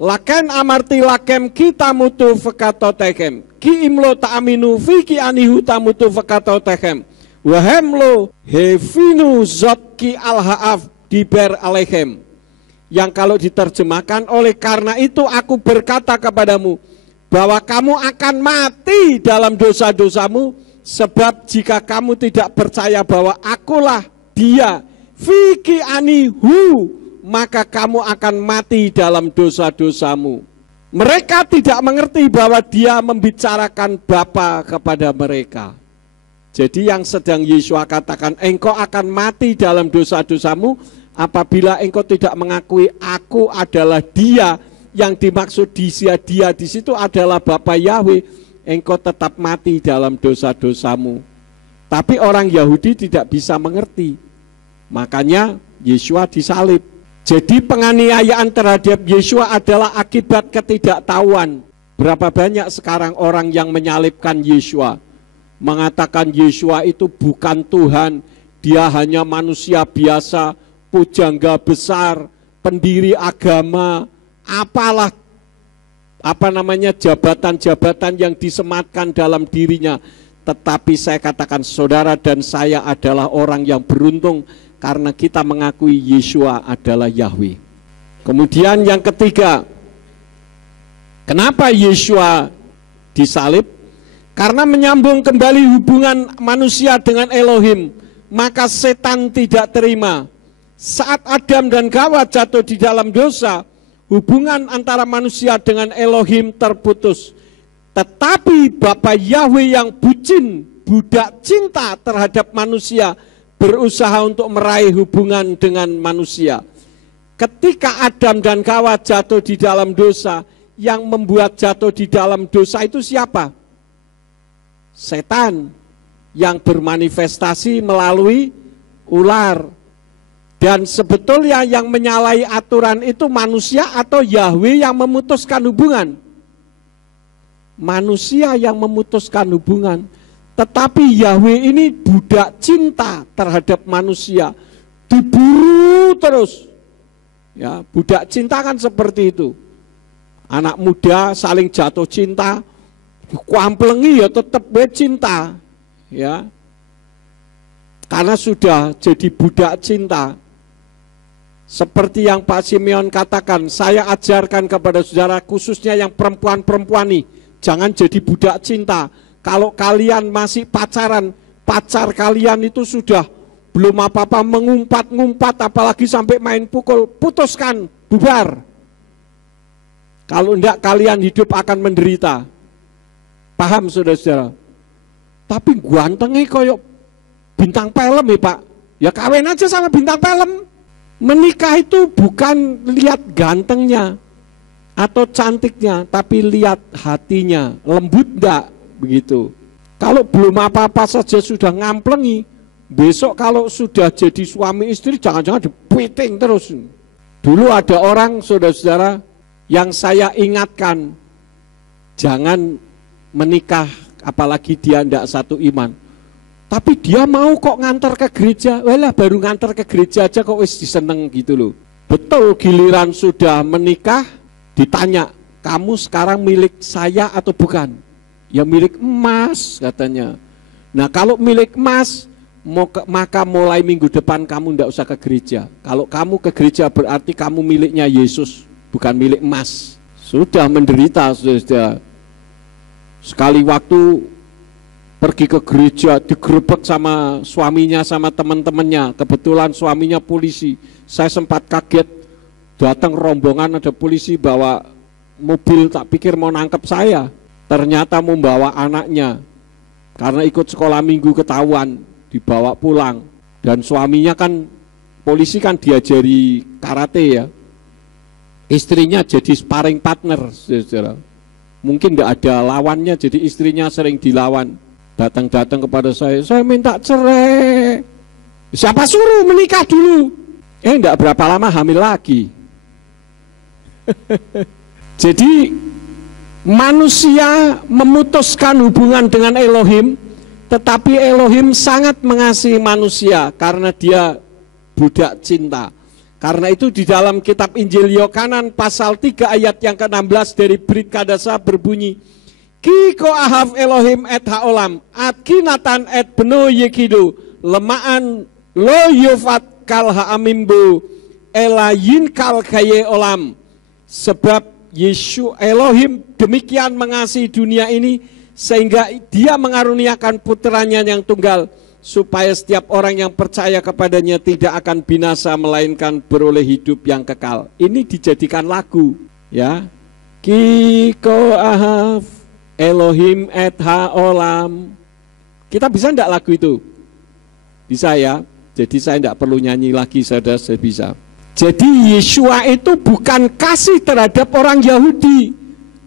Laken amarti lakem kita mutu vekato tekem ki imlo ta'aminu fiki anihu tamutu vekato tekem wahemlo hefinu zot ki al-ha'af diber alehem. Yang kalau diterjemahkan, oleh karena itu aku berkata kepadamu bahwa kamu akan mati dalam dosa-dosamu, sebab jika kamu tidak percaya bahwa akulah dia fiki anihu, maka kamu akan mati dalam dosa-dosamu. Mereka tidak mengerti bahwa dia membicarakan Bapa kepada mereka. Jadi yang sedang Yeshua katakan, engkau akan mati dalam dosa-dosamu apabila engkau tidak mengakui aku adalah dia. Yang dimaksud dia di situ adalah Bapa Yahweh, engkau tetap mati dalam dosa-dosamu. Tapi orang Yahudi tidak bisa mengerti. Makanya Yeshua disalib. Jadi penganiayaan terhadap Yeshua adalah akibat ketidaktahuan. Berapa banyak sekarang orang yang menyalibkan Yeshua, mengatakan Yeshua itu bukan Tuhan, dia hanya manusia biasa, pujangga besar, pendiri agama, apalah jabatan-jabatan yang disematkan dalam dirinya. Tetapi saya katakan saudara dan saya adalah orang yang beruntung karena kita mengakui Yeshua adalah Yahweh. Kemudian yang ketiga, kenapa Yeshua disalib? Karena menyambung kembali hubungan manusia dengan Elohim, maka setan tidak terima. Saat Adam dan Hawa jatuh di dalam dosa, hubungan antara manusia dengan Elohim terputus. Tetapi Bapa Yahweh yang bucin, budak cinta terhadap manusia, berusaha untuk meraih hubungan dengan manusia. Ketika Adam dan Hawa jatuh di dalam dosa, yang membuat jatuh di dalam dosa itu siapa? Setan yang bermanifestasi melalui ular. Dan sebetulnya yang menyalahi aturan itu manusia atau Yahweh yang memutuskan hubungan? Manusia yang memutuskan hubungan. Tetapi Yahweh ini budak cinta terhadap manusia, diburu terus. Ya, budak cinta kan seperti itu. Anak muda saling jatuh cinta, kuamplengi ya tetap cinta. Ya. Karena sudah jadi budak cinta. Seperti yang Pak Simeon katakan, saya ajarkan kepada saudara khususnya yang perempuan-perempuan nih, jangan jadi budak cinta. Kalau kalian masih pacaran, pacar kalian itu sudah belum apa-apa mengumpat-ngumpat, apalagi sampai main pukul, putuskan, bubar. Kalau enggak kalian hidup akan menderita. Paham saudara-saudara? Tapi gantengnya koyok bintang film ya Pak. Ya kawin aja sama bintang film. Menikah itu bukan lihat gantengnya atau cantiknya, tapi lihat hatinya, lembut enggak begitu. Kalau belum apa-apa saja sudah ngamplengi, besok kalau sudah jadi suami istri jangan-jangan dipiting terus. Dulu ada orang saudara-saudara yang saya ingatkan, jangan menikah apalagi dia tidak satu iman. Tapi dia mau kok ngantar ke gereja. Walah baru ngantar ke gereja aja kok wis diseneng gitu loh. Betul giliran sudah menikah ditanya, kamu sekarang milik saya atau bukan? Ya milik emas katanya. Nah kalau milik emas maka mulai minggu depan kamu tidak usah ke gereja. Kalau kamu ke gereja berarti kamu miliknya Yesus, bukan milik emas. Sudah menderita sudah. Sekali waktu pergi ke gereja, digerebek sama suaminya, sama teman-temannya. Kebetulan suaminya polisi. Saya sempat kaget, datang rombongan ada polisi bawa mobil, tak pikir mau nangkep saya. Ternyata membawa anaknya. Karena ikut sekolah minggu ketahuan, dibawa pulang. Dan suaminya kan, polisi kan diajari karate ya. Istrinya jadi sparring partner, saudara. Mungkin tidak ada lawannya, jadi istrinya sering dilawan. Datang-datang kepada saya minta cerai. Siapa suruh menikah dulu? Enggak berapa lama hamil lagi. Jadi manusia memutuskan hubungan dengan Elohim, tetapi Elohim sangat mengasihi manusia karena dia budak cinta. Karena itu di dalam kitab Injil Yohanan pasal 3 ayat yang ke-16 dari Brit Kadasa berbunyi, Kiko ahav Elohim et haolam, atkinatan et beno yekido, lemaan lo yofat kal haamimbo, elayin kal kaye olam. Sebab Yesus Elohim demikian mengasihi dunia ini, sehingga dia mengaruniakan putranya yang tunggal, supaya setiap orang yang percaya kepadanya tidak akan binasa, melainkan beroleh hidup yang kekal. Ini dijadikan lagu, ya. Kiko ahav Elohim et haolam. Kita bisa enggak lagu itu? Bisa ya. Jadi saya enggak perlu nyanyi lagi, saudara, saya bisa. Jadi Yeshua itu bukan kasih terhadap orang Yahudi,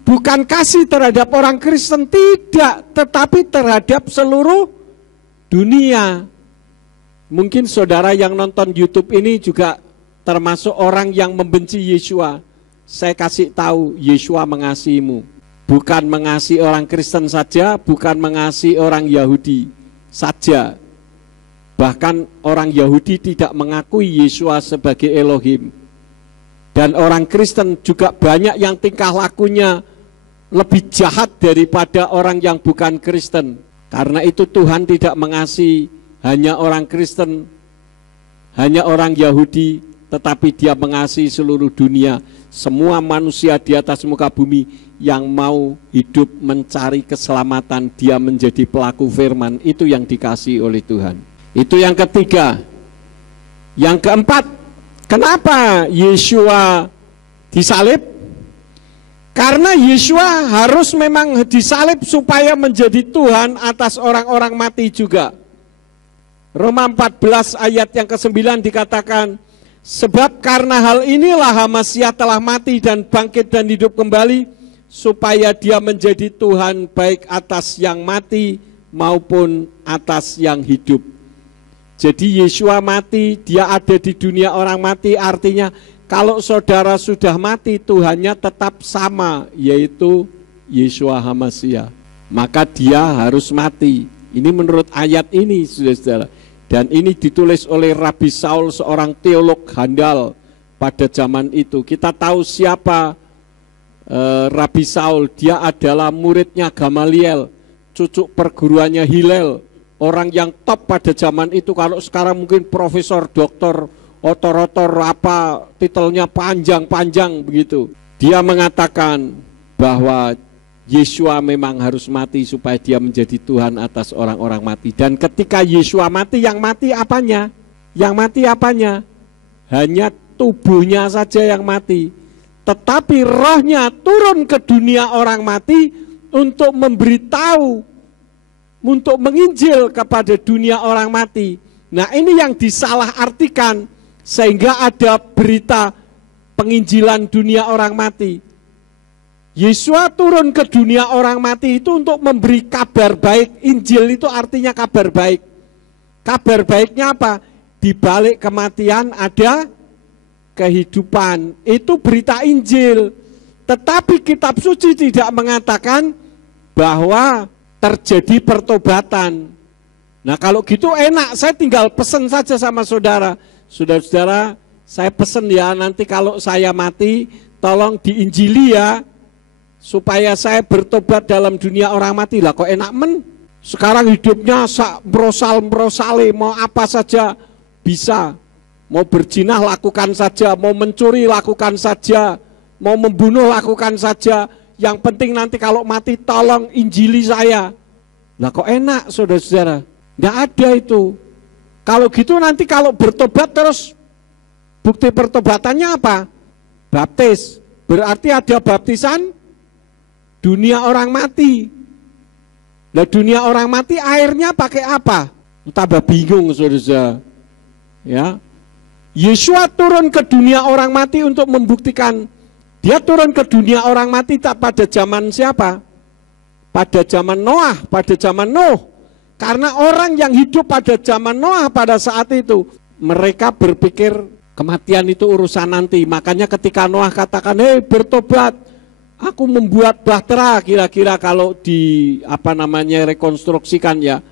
bukan kasih terhadap orang Kristen, tidak, tetapi terhadap seluruh dunia. Mungkin saudara yang nonton YouTube ini juga termasuk orang yang membenci Yeshua. Saya kasih tahu, Yeshua mengasihimu. Bukan mengasihi orang Kristen saja, bukan mengasihi orang Yahudi saja. Bahkan orang Yahudi tidak mengakui Yeshua sebagai Elohim. Dan orang Kristen juga banyak yang tingkah lakunya lebih jahat daripada orang yang bukan Kristen. Karena itu Tuhan tidak mengasihi hanya orang Kristen, hanya orang Yahudi, tetapi dia mengasihi seluruh dunia. Semua manusia di atas muka bumi yang mau hidup mencari keselamatan, dia menjadi pelaku firman. Itu yang dikasihi oleh Tuhan. Itu yang ketiga. Yang keempat, kenapa Yeshua disalib? Karena Yeshua harus memang disalib supaya menjadi Tuhan atas orang-orang mati juga. Roma 14 ayat yang ke-9 dikatakan, sebab karena hal inilah Masiah telah mati dan bangkit dan hidup kembali, supaya dia menjadi Tuhan baik atas yang mati maupun atas yang hidup. Jadi Yeshua mati, dia ada di dunia orang mati, artinya kalau saudara sudah mati, Tuhannya tetap sama, yaitu Yeshua HaMasiah. Maka dia harus mati. Ini menurut ayat ini, saudara-saudara. Dan ini ditulis oleh Rabi Saul, seorang teolog handal pada zaman itu. Kita tahu siapa Rabi Saul. Dia adalah muridnya Gamaliel, cucu perguruannya Hillel. Orang yang top pada zaman itu. Kalau sekarang mungkin profesor, doktor, otor-otor apa titelnya panjang-panjang begitu. Dia mengatakan bahwa Yesua memang harus mati supaya dia menjadi Tuhan atas orang-orang mati. Dan ketika Yesua mati, yang mati apanya? Yang mati apanya? Hanya tubuhnya saja yang mati. Tetapi rohnya turun ke dunia orang mati untuk memberitahu, untuk menginjil kepada dunia orang mati. Nah, ini yang disalahartikan sehingga ada berita penginjilan dunia orang mati. Yesua turun ke dunia orang mati itu untuk memberi kabar baik. Injil itu artinya kabar baik. Kabar baiknya apa? Di balik kematian ada kehidupan. Itu berita Injil. Tetapi kitab suci tidak mengatakan bahwa terjadi pertobatan. Nah, kalau gitu enak, saya tinggal pesan saja sama saudara. Saudara-saudara, saya pesan ya, nanti kalau saya mati tolong diinjili ya, supaya saya bertobat dalam dunia orang mati. Lah kok enak men? Sekarang hidupnya merosal-merosali, mau apa saja bisa. Mau berzinah lakukan saja, mau mencuri lakukan saja, mau membunuh lakukan saja. Yang penting nanti kalau mati tolong injili saya. Lah kok enak saudara-saudara? Nggak ada itu. Kalau gitu nanti kalau bertobat terus bukti pertobatannya apa? Baptis. Berarti ada baptisan dunia orang mati. Nah, dunia orang mati airnya pakai apa? Tambah bingung saudara. Ya. Yesua turun ke dunia orang mati untuk membuktikan. Dia turun ke dunia orang mati tak pada zaman siapa? Pada zaman Noah, pada zaman Nuh. Karena orang yang hidup pada zaman Noah pada saat itu, mereka berpikir kematian itu urusan nanti. Makanya ketika Noah katakan, "Hei, bertobat, aku membuat bahtera," kira-kira kalau di rekonstruksikan ya,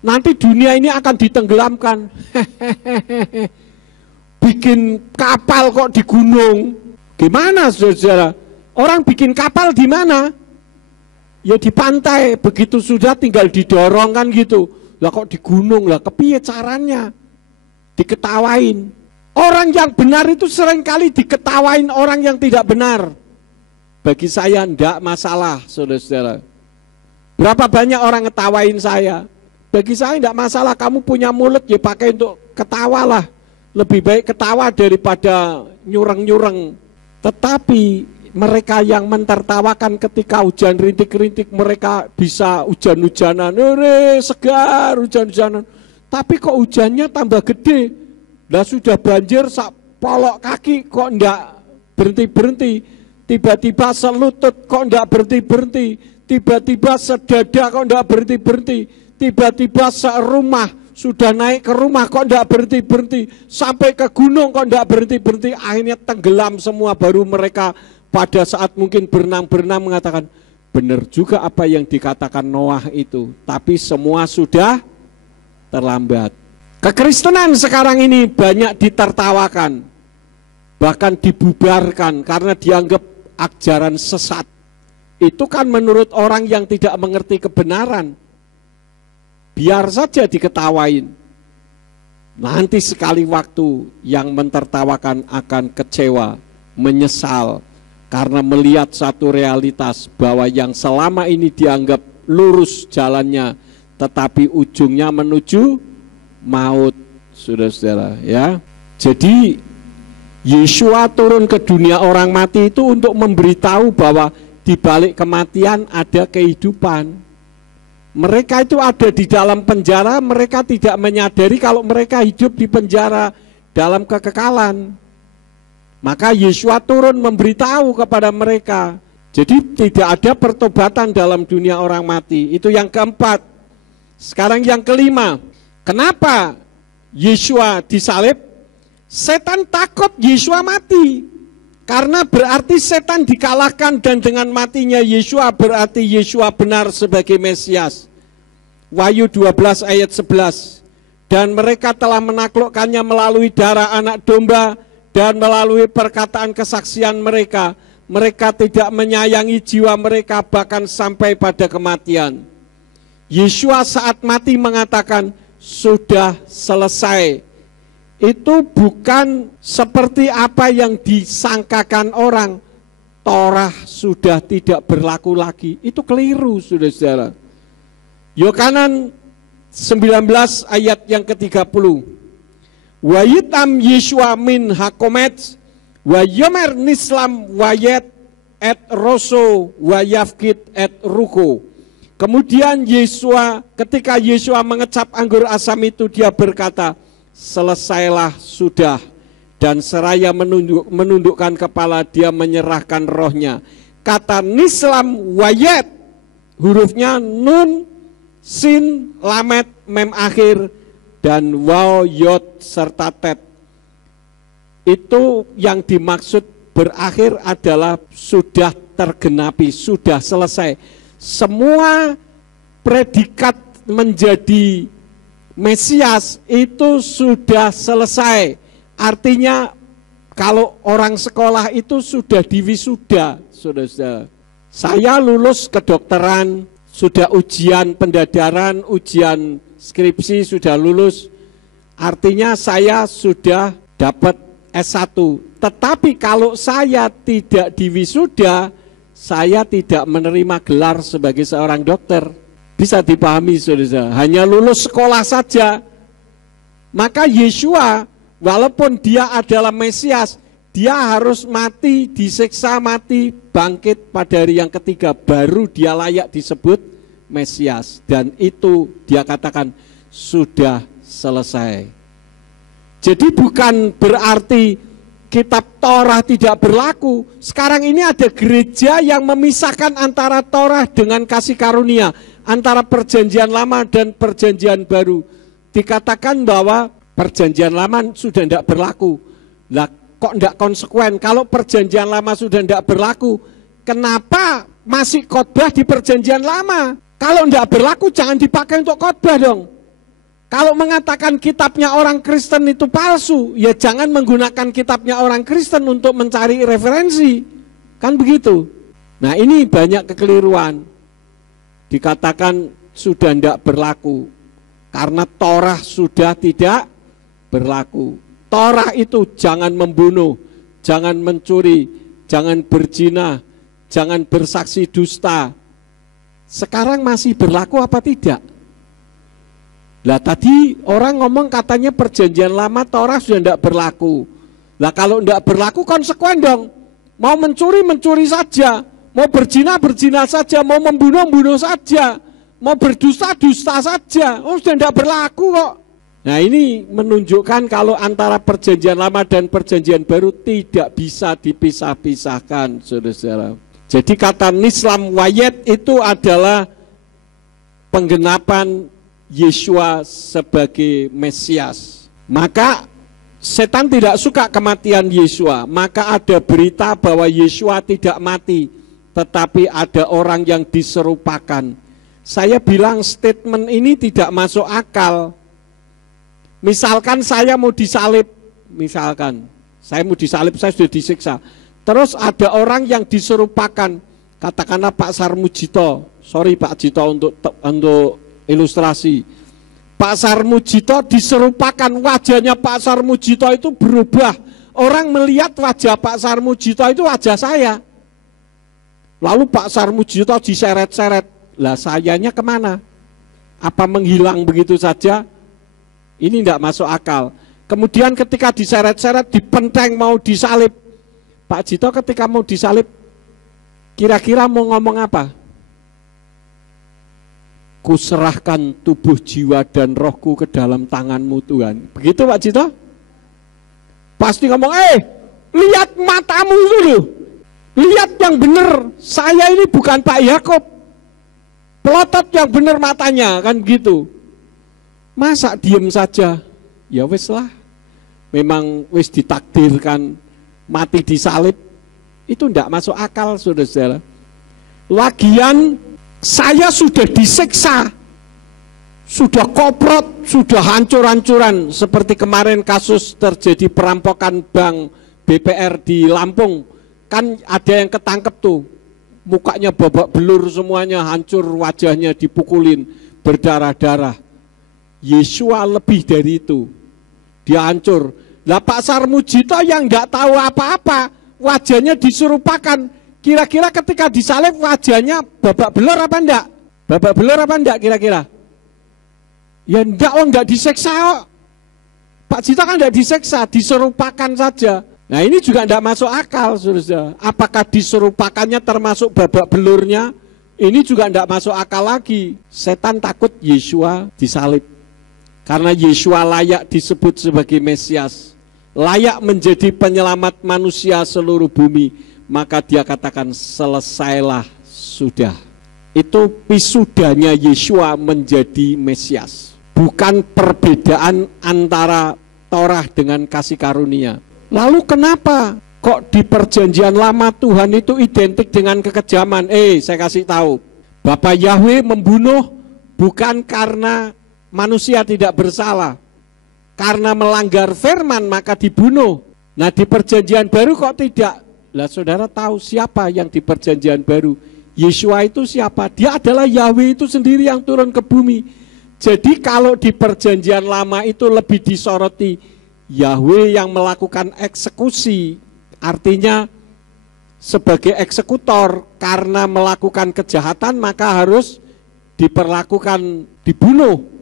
nanti dunia ini akan ditenggelamkan. Bikin kapal kok di gunung. Gimana saudara? Orang bikin kapal di mana? Ya di pantai. Begitu sudah tinggal didorong kan gitu. Lah kok di gunung, lah kepiye caranya? Diketawain. Orang yang benar itu seringkali diketawain orang yang tidak benar. Bagi saya enggak masalah saudara-saudara. Berapa banyak orang ngetawain saya? Bagi saya enggak masalah, kamu punya mulut ya pakai untuk ketawa lah. Lebih baik ketawa daripada nyureng-nyureng. Tetapi mereka yang mentertawakan ketika hujan rintik-rintik, mereka bisa hujan-hujanan, segar hujan-hujanan. Tapi kok hujannya tambah gede. Lah sudah banjir sak polok kaki kok enggak berhenti-berhenti. Tiba-tiba selutut kok enggak berhenti-berhenti. Tiba-tiba sedada kok enggak berhenti-berhenti. Tiba-tiba serumah sudah naik ke rumah kok enggak berhenti-berhenti. Sampai ke gunung kok enggak berhenti-berhenti. Akhirnya tenggelam semua. Baru mereka pada saat mungkin berenang-berenang mengatakan, benar juga apa yang dikatakan Noah itu. Tapi semua sudah terlambat. Kekristenan sekarang ini banyak ditertawakan. Bahkan dibubarkan karena dianggap ajaran sesat. Itu kan menurut orang yang tidak mengerti kebenaran. Biar saja diketawain. Nanti sekali waktu yang mentertawakan akan kecewa, menyesal. Karena melihat satu realitas bahwa yang selama ini dianggap lurus jalannya, tetapi ujungnya menuju maut, saudara-saudara ya. Jadi Yesua turun ke dunia orang mati itu untuk memberitahu bahwa di balik kematian ada kehidupan. Mereka itu ada di dalam penjara, mereka tidak menyadari kalau mereka hidup di penjara dalam kekekalan. Maka Yesua turun memberitahu kepada mereka. Jadi tidak ada pertobatan dalam dunia orang mati. Itu yang keempat. Sekarang yang kelima. Kenapa Yesua disalib? Setan takut Yesua mati. Karena berarti setan dikalahkan, dan dengan matinya Yesua berarti Yesua benar sebagai Mesias. Wahyu 12 ayat 11. Dan mereka telah menaklukkannya melalui darah anak domba dan melalui perkataan kesaksian mereka. Mereka tidak menyayangi jiwa mereka bahkan sampai pada kematian. Yesua saat mati mengatakan, sudah selesai. itu bukan seperti apa yang disangkakan orang. Torah sudah tidak berlaku lagi. Itu keliru, saudara-saudara. Yohanan 19 ayat yang ke-30. Wa yitam Yeshua min hakomet wa yomer nislam wayet et roso wa yafkit et ruko. Kemudian Yeshua, ketika Yeshua mengecap anggur asam itu, dia berkata, selesailah sudah. Dan seraya menundukkan kepala, dia menyerahkan rohnya. Kata nislam wayet, hurufnya nun, sin, lamet, mem akhir, dan waw, yod, serta tet. Itu yang dimaksud berakhir adalah sudah tergenapi, sudah selesai. Semua predikat menjadi Mesias itu sudah selesai. Artinya kalau orang sekolah itu sudah diwisuda, saudara-saudara. Saya lulus kedokteran, sudah ujian pendadaran, ujian skripsi sudah lulus. Artinya saya sudah dapat S1. Tetapi kalau saya tidak diwisuda, saya tidak menerima gelar sebagai seorang dokter. Bisa dipahami, saudara. Hanya lulus sekolah saja. Maka Yeshua, walaupun dia adalah Mesias, dia harus mati, disiksa mati, bangkit pada hari yang ketiga, baru dia layak disebut Mesias. Dan itu dia katakan sudah selesai. Jadi bukan berarti kitab Torah tidak berlaku. Sekarang ini ada gereja yang memisahkan antara Torah dengan kasih karunia, antara perjanjian lama dan perjanjian baru. Dikatakan bahwa perjanjian lama sudah tidak berlaku. Lah kok tidak konsekuen? Kalau perjanjian lama sudah tidak berlaku, kenapa masih khotbah di perjanjian lama? Kalau tidak berlaku jangan dipakai untuk khotbah dong. Kalau mengatakan kitabnya orang Kristen itu palsu, ya jangan menggunakan kitabnya orang Kristen untuk mencari referensi. Kan begitu. Nah ini banyak kekeliruan. Dikatakan sudah tidak berlaku. Karena Torah sudah tidak berlaku. Torah itu jangan membunuh, jangan mencuri, jangan berzina, jangan bersaksi dusta. Sekarang masih berlaku apa tidak? Lah tadi orang ngomong katanya perjanjian lama Torah sudah tidak berlaku. Lah kalau tidak berlaku konsekuen dong. Mau mencuri, mencuri saja. Mau berzina, berzina saja. Mau membunuh, membunuh saja. Mau berdusta, dusta saja. Oh sudah tidak berlaku kok. Nah ini menunjukkan kalau antara perjanjian lama dan perjanjian baru tidak bisa dipisah-pisahkan, saudara-saudara. Jadi kata nislam wayet itu adalah penggenapan Yeshua sebagai Mesias. Maka setan tidak suka kematian Yeshua. Maka ada berita bahwa Yeshua tidak mati, tetapi ada orang yang diserupakan. Saya bilang statement ini tidak masuk akal. Misalkan saya mau disalib, misalkan saya mau disalib, saya sudah disiksa. Terus ada orang yang diserupakan, katakanlah Pak Sarmujito. Sorry Pak Jito untuk ilustrasi. Pak Sarmujito diserupakan, wajahnya Pak Sarmujito itu berubah. Orang melihat wajah Pak Sarmujito itu wajah saya. Lalu Pak Sarmujito diseret-seret. Lah sayanya kemana? Apa menghilang begitu saja? Ini tidak masuk akal. Kemudian ketika diseret-seret, dipenteng mau disalib. Pak Jito ketika mau disalib, kira-kira mau ngomong apa? Kuserahkan tubuh, jiwa, dan rohku ke dalam tanganmu Tuhan. Begitu Pak Jito? Pasti ngomong, lihat matamu dulu. Lihat yang benar, saya ini bukan Pak Yakob. Pelotot yang benar matanya, kan gitu. Masa diem saja? Ya wis lah. Memang wis ditakdirkan mati disalib. Itu tidak masuk akal, saudara-saudara. Lagian saya sudah disiksa, sudah koprot, sudah hancur-hancuran. Seperti kemarin kasus terjadi perampokan bank BPR di Lampung. Kan ada yang ketangkep tuh, mukanya babak belur semuanya, hancur wajahnya, dipukulin, berdarah-darah. Yeshua lebih dari itu. dia hancur. Lah Pak Sarmujito yang nggak tahu apa-apa, wajahnya diserupakan. Kira-kira ketika disalib wajahnya babak belur apa enggak? Babak belur apa enggak kira-kira? Ya enggak, enggak diseksa kok. Pak Cito kan enggak diseksa, diserupakan saja. Nah ini juga enggak masuk akal, saudara. Apakah diserupakannya termasuk babak belurnya? Ini juga enggak masuk akal lagi. Setan takut Yesua disalib. Karena Yesua layak disebut sebagai Mesias, layak menjadi penyelamat manusia seluruh bumi, maka dia katakan selesailah sudah. Itu pisudahnya Yesua menjadi Mesias, bukan perbedaan antara Torah dengan kasih karunia. Lalu kenapa kok di perjanjian lama Tuhan itu identik dengan kekejaman? Saya kasih tahu, Bapak Yahweh membunuh bukan karena manusia tidak bersalah, karena melanggar firman maka dibunuh. Nah di perjanjian baru kok tidak? Lah saudara tahu siapa yang di perjanjian baru? Yesua itu siapa? Dia adalah Yahweh itu sendiri yang turun ke bumi. Jadi kalau di perjanjian lama itu lebih disoroti Yahweh yang melakukan eksekusi, artinya sebagai eksekutor karena melakukan kejahatan maka harus diperlakukan dibunuh.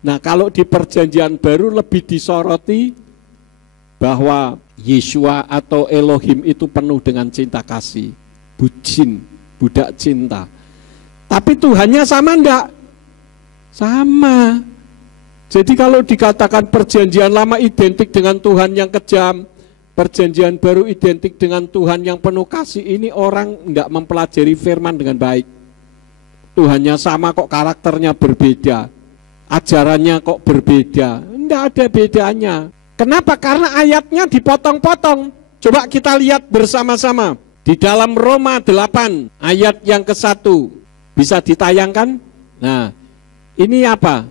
Nah kalau di perjanjian baru lebih disoroti bahwa Yesua atau Elohim itu penuh dengan cinta kasih, bucin, budak cinta. Tapi Tuhannya sama enggak? Sama. Jadi kalau dikatakan perjanjian lama identik dengan Tuhan yang kejam, perjanjian baru identik dengan Tuhan yang penuh kasih, ini orang enggak mempelajari firman dengan baik. Tuhannya sama kok karakternya berbeda, ajarannya kok berbeda. Enggak ada bedanya. Kenapa? Karena ayatnya dipotong-potong. Coba kita lihat bersama-sama di dalam Roma 8 ayat yang ke-1. Bisa ditayangkan? Nah, ini apa?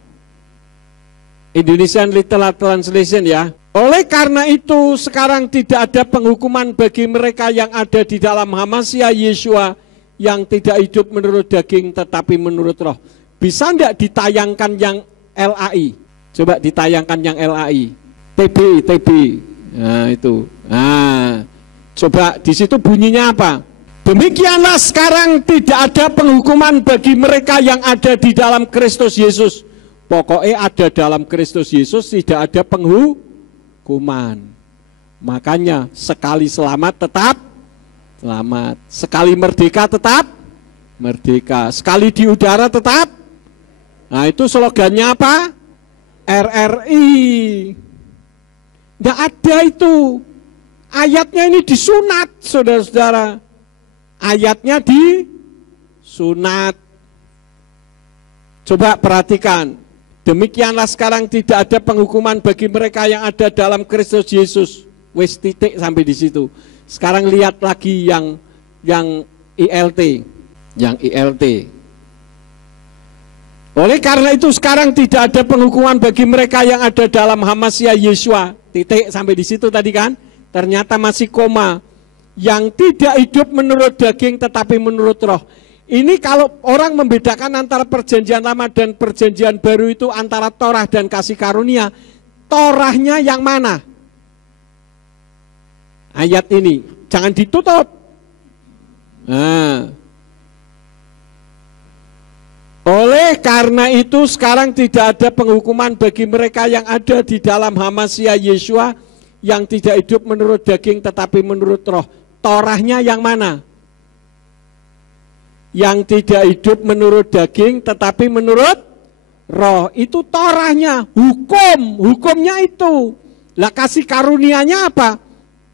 Indonesian Literal Translation ya. Oleh karena itu sekarang tidak ada penghukuman bagi mereka yang ada di dalam Hamasia Yesua, yang tidak hidup menurut daging tetapi menurut roh. Bisa enggak ditayangkan yang LAI? Coba ditayangkan yang LAI. TB. Nah itu. Nah, coba di situ bunyinya apa? Demikianlah sekarang tidak ada penghukuman bagi mereka yang ada di dalam Kristus Yesus. Pokoknya ada dalam Kristus Yesus tidak ada penghukuman. Makanya sekali selamat tetap selamat, sekali merdeka tetap merdeka, sekali di udara tetap. Nah itu slogannya apa? RRI. Nggak ada itu. Ayatnya ini disunat, saudara-saudara. Ayatnya disunat. Coba perhatikan. Demikianlah sekarang tidak ada penghukuman bagi mereka yang ada dalam Kristus Yesus. Wes titik sampai di situ. Sekarang lihat lagi yang ILT. Yang ILT. Oleh karena itu sekarang tidak ada penghukuman bagi mereka yang ada dalam Hamasia Yesua. Titik sampai di situ tadi kan. Ternyata masih koma. Yang tidak hidup menurut daging tetapi menurut roh. Ini kalau orang membedakan antara perjanjian lama dan perjanjian baru itu antara Torah dan kasih karunia. Torahnya yang mana? Ayat ini. Jangan ditutup. Nah. Oleh karena itu sekarang tidak ada penghukuman bagi mereka yang ada di dalam Hamasia Yesua, yang tidak hidup menurut daging tetapi menurut roh. Torahnya yang mana? Yang tidak hidup menurut daging tetapi menurut roh. Itu Torahnya, hukumnya itu. Lah kasih karunianya apa?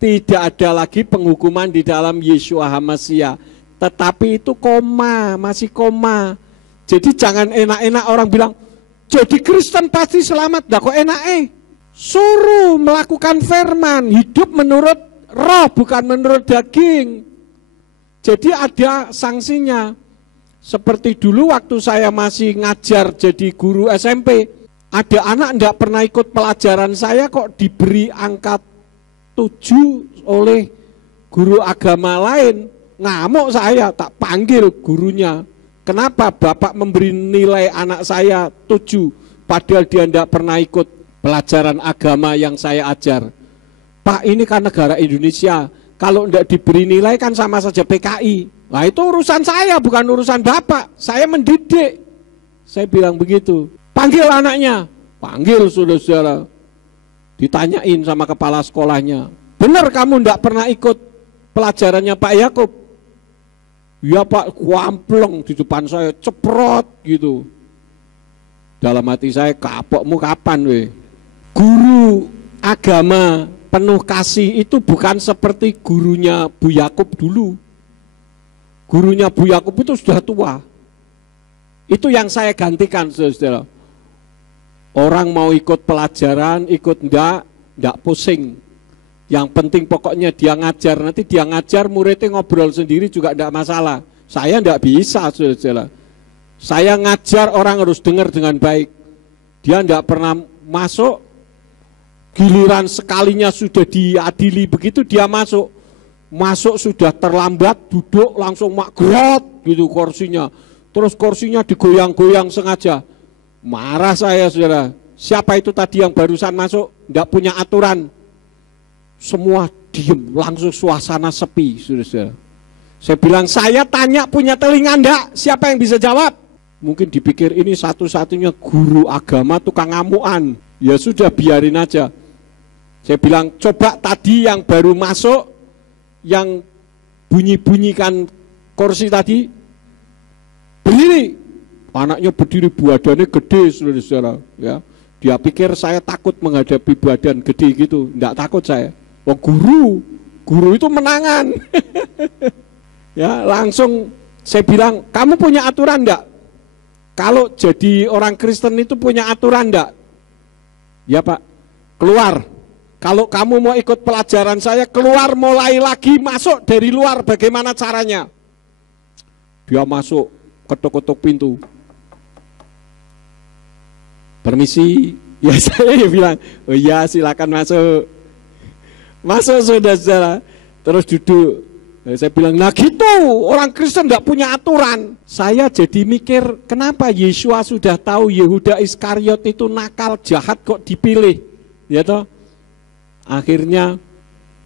Tidak ada lagi penghukuman di dalam Yesua Hamasia. Tetapi itu koma, masih koma. Jadi jangan enak-enak orang bilang, jadi Kristen pasti selamat. Dah kok enak suruh melakukan firman, hidup menurut roh bukan menurut daging. Jadi ada sanksinya. Seperti dulu waktu saya masih ngajar jadi guru SMP, ada anak enggak pernah ikut pelajaran saya kok diberi angka 7 oleh guru agama lain. Ngamuk saya, tak panggil gurunya. Kenapa Bapak memberi nilai anak saya 7 padahal dia enggak pernah ikut pelajaran agama yang saya ajar. Pak, ini kan negara Indonesia, kalau tidak diberi nilai kan sama saja PKI. Nah itu urusan saya, bukan urusan Bapak. Saya mendidik. Saya bilang begitu. Panggil anaknya. Panggil saudara-saudara. Ditanyain sama kepala sekolahnya. Benar kamu tidak pernah ikut pelajarannya Pak Yakub? Ya Pak, kuampleng di depan saya, ceprot gitu. Dalam hati saya, kapokmu kapan weh? Guru agama penuh kasih itu bukan seperti gurunya Bu Yakub dulu. Gurunya Bu Yakub itu sudah tua. Itu yang saya gantikan, saudara. Orang mau ikut pelajaran, ikut enggak pusing. Yang penting pokoknya dia ngajar. Nanti dia ngajar, muridnya ngobrol sendiri juga enggak masalah. Saya enggak bisa, saudara. Saya ngajar, orang harus dengar dengan baik. Dia enggak pernah masuk, giliran sekalinya sudah diadili begitu dia masuk. Masuk sudah terlambat, duduk langsung magrot gitu kursinya. Terus kursinya digoyang-goyang sengaja. Marah saya, saudara. Siapa itu tadi yang barusan masuk? Enggak punya aturan. Semua diem, langsung suasana sepi, saudara. Saya bilang, saya tanya punya telinga enggak? Siapa yang bisa jawab? Mungkin dipikir ini satu-satunya guru agama tukang ngamuan. Ya sudah, biarin aja. Saya bilang, coba tadi yang baru masuk, yang bunyi-bunyikan kursi tadi, berdiri. Anaknya berdiri, badannya gede, saudara-saudara. Ya. Dia pikir saya takut menghadapi badan gede gitu. Enggak takut saya. Oh guru itu menangan. Ya, langsung saya bilang, kamu punya aturan enggak? Kalau jadi orang Kristen itu punya aturan enggak? Ya Pak, keluar. Kalau kamu mau ikut pelajaran saya, keluar mulai lagi, masuk dari luar, bagaimana caranya? Dia masuk, ketuk-ketuk pintu. Permisi, ya saya bilang, oh iya silakan masuk. Masuk saudara-saudara, terus duduk. Saya bilang, nah gitu, orang Kristen enggak punya aturan. Saya jadi mikir, kenapa Yesua sudah tahu Yehuda Iskariot itu nakal, jahat kok dipilih? Ya toh? Akhirnya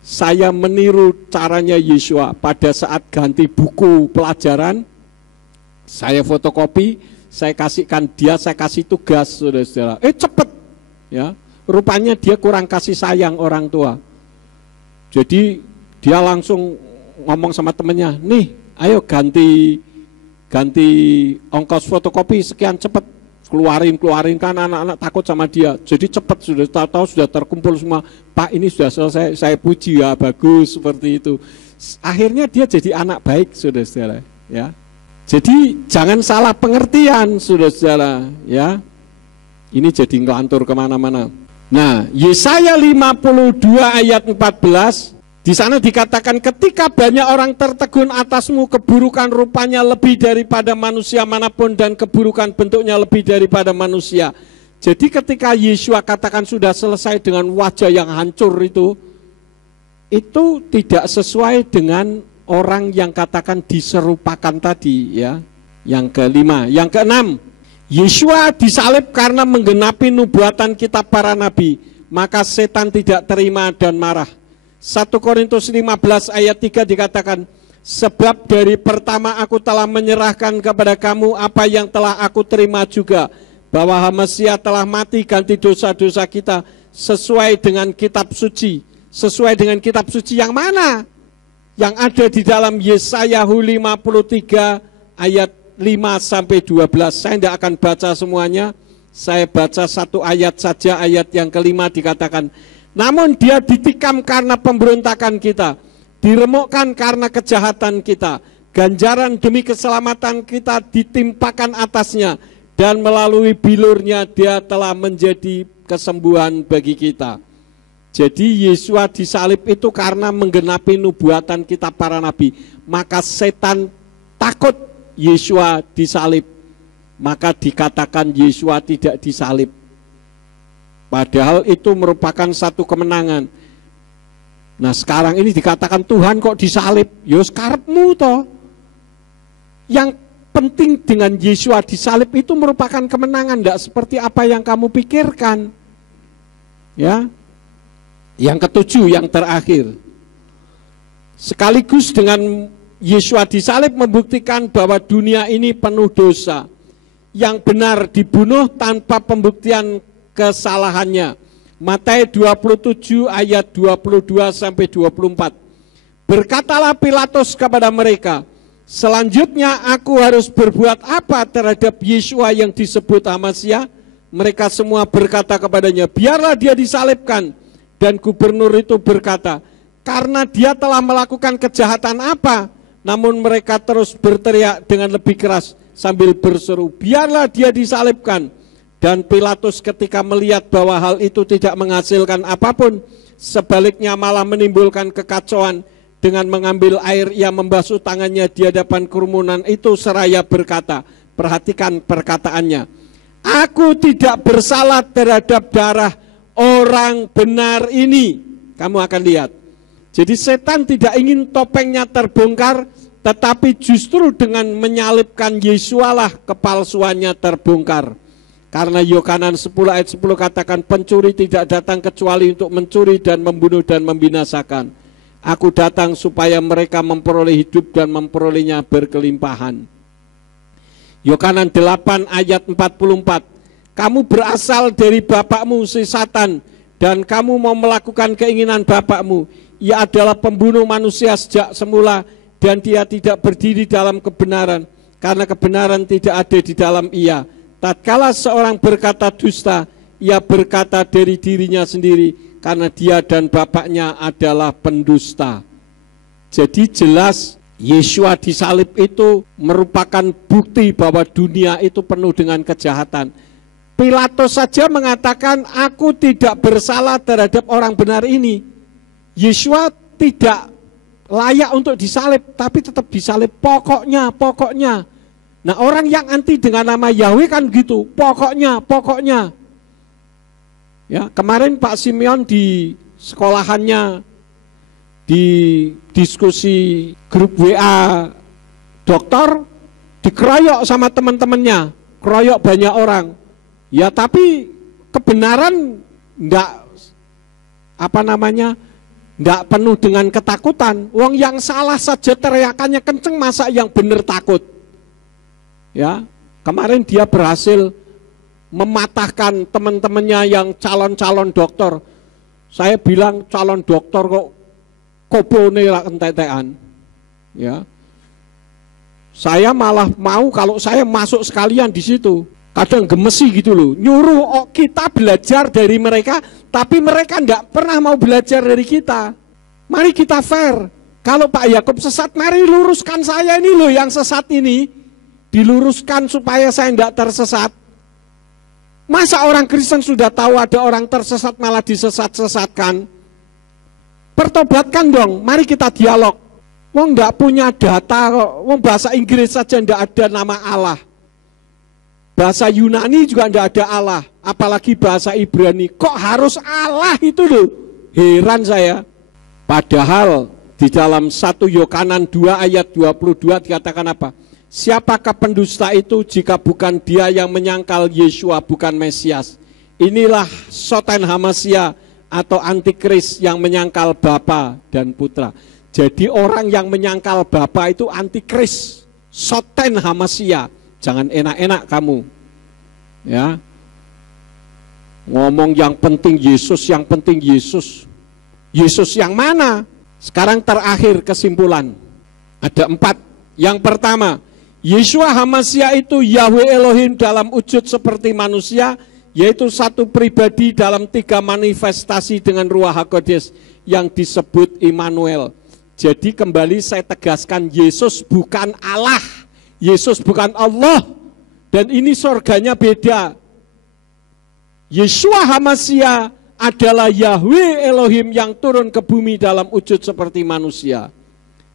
saya meniru caranya Yesua. Pada saat ganti buku pelajaran, saya fotokopi, saya kasihkan dia, saya kasih tugas, saudara-saudara. Cepet, ya. Rupanya dia kurang kasih sayang orang tua. Jadi dia langsung ngomong sama temennya, nih, ayo ganti ongkos fotokopi sekian, cepet, keluarin kan anak-anak takut sama dia. Jadi cepet, sudah tahu sudah terkumpul semua. Pak, ini sudah selesai, saya puji ya, bagus seperti itu. Akhirnya dia jadi anak baik, saudara-saudara, ya. Jadi jangan salah pengertian, saudara-saudara, ya. Ini jadi ngelantur kemana-mana. Nah, Yesaya 52 ayat 14, di sana dikatakan, ketika banyak orang tertegun atasmu, keburukan rupanya lebih daripada manusia manapun, dan keburukan bentuknya lebih daripada manusia. Jadi ketika Yesua katakan sudah selesai dengan wajah yang hancur itu tidak sesuai dengan orang yang katakan diserupakan tadi, ya. Yang kelima, yang keenam, Yesua disalib karena menggenapi nubuatan kitab para nabi, maka setan tidak terima dan marah. 1 Korintus 15 ayat 3 dikatakan, sebab dari pertama aku telah menyerahkan kepada kamu apa yang telah aku terima juga, bahwa Mesias telah mati ganti dosa-dosa kita sesuai dengan kitab suci. Sesuai dengan kitab suci yang mana? Yang ada di dalam Yesaya 53 ayat 5-12. Saya tidak akan baca semuanya. Saya baca satu ayat saja, ayat yang kelima dikatakan, namun dia ditikam karena pemberontakan kita, diremukkan karena kejahatan kita, ganjaran demi keselamatan kita ditimpakan atasnya, dan melalui bilurnya dia telah menjadi kesembuhan bagi kita. Jadi Yesua disalib itu karena menggenapi nubuatan kitab para nabi. Maka setan takut Yesua disalib, maka dikatakan Yesua tidak disalib. Padahal itu merupakan satu kemenangan. Nah sekarang ini dikatakan Tuhan kok disalib, ya karepmu toh. Yang penting dengan Yesua disalib itu merupakan kemenangan, tidak seperti apa yang kamu pikirkan. Ya. Yang ketujuh, yang terakhir. Sekaligus dengan Yesua disalib membuktikan bahwa dunia ini penuh dosa. Yang benar dibunuh tanpa pembuktian kesalahannya. Matius 27 ayat 22 sampai 24. Berkatalah Pilatus kepada mereka, selanjutnya aku harus berbuat apa terhadap Yesua yang disebut Hamasya? Mereka semua berkata kepadanya, biarlah dia disalibkan. Dan gubernur itu berkata, karena dia telah melakukan kejahatan apa? Namun mereka terus berteriak dengan lebih keras sambil berseru, biarlah dia disalibkan. Dan Pilatus ketika melihat bahwa hal itu tidak menghasilkan apapun, sebaliknya malah menimbulkan kekacauan, dengan mengambil air ia membasuh tangannya di hadapan kerumunan itu seraya berkata, perhatikan perkataannya, aku tidak bersalah terhadap darah orang benar ini. Kamu akan lihat. Jadi setan tidak ingin topengnya terbongkar, tetapi justru dengan menyalibkan Yesualah kepalsuannya terbongkar. Karena Yohanan 10 ayat 10 katakan, pencuri tidak datang kecuali untuk mencuri dan membunuh dan membinasakan. Aku datang supaya mereka memperoleh hidup dan memperolehnya berkelimpahan. Yohanan 8 ayat 44. Kamu berasal dari bapakmu si Satan, dan kamu mau melakukan keinginan bapakmu. Ia adalah pembunuh manusia sejak semula, dan dia tidak berdiri dalam kebenaran, karena kebenaran tidak ada di dalam ia. Tatkala seorang berkata dusta, ia berkata dari dirinya sendiri, karena dia dan bapaknya adalah pendusta. Jadi jelas Yesua disalib itu merupakan bukti bahwa dunia itu penuh dengan kejahatan. Pilatus saja mengatakan, aku tidak bersalah terhadap orang benar ini. Yesua tidak layak untuk disalib, tapi tetap disalib. Pokoknya. Nah, orang yang anti dengan nama Yahweh kan gitu, pokoknya. Ya, kemarin Pak Simeon di sekolahannya, di diskusi grup WA dokter, dikeroyok sama teman-temannya, keroyok banyak orang. Ya, tapi kebenaran enggak penuh dengan ketakutan. Wong yang salah saja teriakannya kenceng, masa yang benar takut? Ya, kemarin dia berhasil mematahkan teman-temannya yang calon-calon dokter. Saya bilang calon dokter kok kopone lah entetean. Ya. Saya malah mau kalau saya masuk sekalian di situ. Kadang gemesi gitu loh. Nyuruh kita belajar dari mereka, tapi mereka enggak pernah mau belajar dari kita. Mari kita fair. Kalau Pak Yakub sesat, mari luruskan saya ini loh yang sesat ini. Diluruskan supaya saya enggak tersesat. Masa orang Kristen sudah tahu ada orang tersesat malah disesat-sesatkan? Pertobatkan dong, mari kita dialog. Wong enggak punya data kok, wong bahasa Inggris saja enggak ada nama Allah. Bahasa Yunani juga enggak ada Allah, apalagi bahasa Ibrani. Kok harus Allah itu loh? Heran saya. Padahal di dalam 1 Yohanan 2 ayat 22 dikatakan apa? Siapakah pendusta itu jika bukan dia yang menyangkal Yesua bukan Mesias? Inilah Soten Hamasya atau antikris yang menyangkal Bapa dan Putra. Jadi orang yang menyangkal Bapa itu antikris, Soten Hamasya. Jangan enak-enak kamu. Ya. Ngomong yang penting Yesus, yang penting Yesus. Yesus yang mana? Sekarang terakhir kesimpulan. Ada 4. Yang pertama, Yesua Hamasya itu Yahweh Elohim dalam wujud seperti manusia, yaitu satu pribadi dalam 3 manifestasi dengan Ruach HaKodes yang disebut Immanuel. Jadi kembali saya tegaskan, Yesus bukan Allah, Yesus bukan Allah, dan ini surganya beda. Yesua Hamasya adalah Yahweh Elohim yang turun ke bumi dalam wujud seperti manusia.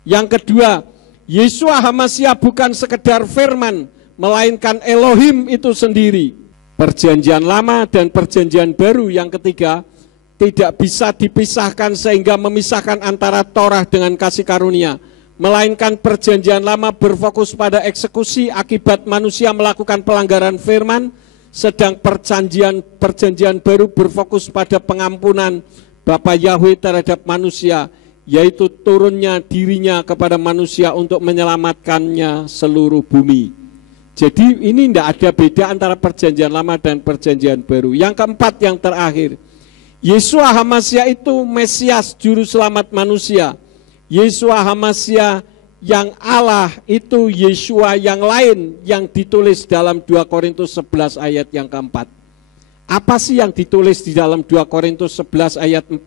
Yang kedua, Yesua Hamasya bukan sekedar firman, melainkan Elohim itu sendiri. Perjanjian lama dan perjanjian baru yang ketiga tidak bisa dipisahkan sehingga memisahkan antara Torah dengan kasih karunia. Melainkan perjanjian lama berfokus pada eksekusi akibat manusia melakukan pelanggaran firman, Sedang perjanjian baru berfokus pada pengampunan Bapa Yahweh terhadap manusia, yaitu turunnya dirinya kepada manusia untuk menyelamatkannya seluruh bumi. Jadi ini tidak ada beda antara perjanjian lama dan perjanjian baru. Yang keempat, yang terakhir, Yeshua HaMashiach itu Mesias, juru selamat manusia. Yeshua HaMashiach yang Allah itu Yeshua yang lain yang ditulis dalam 2 Korintus 11 ayat yang keempat. Apa sih yang ditulis di dalam 2 Korintus 11 ayat 4?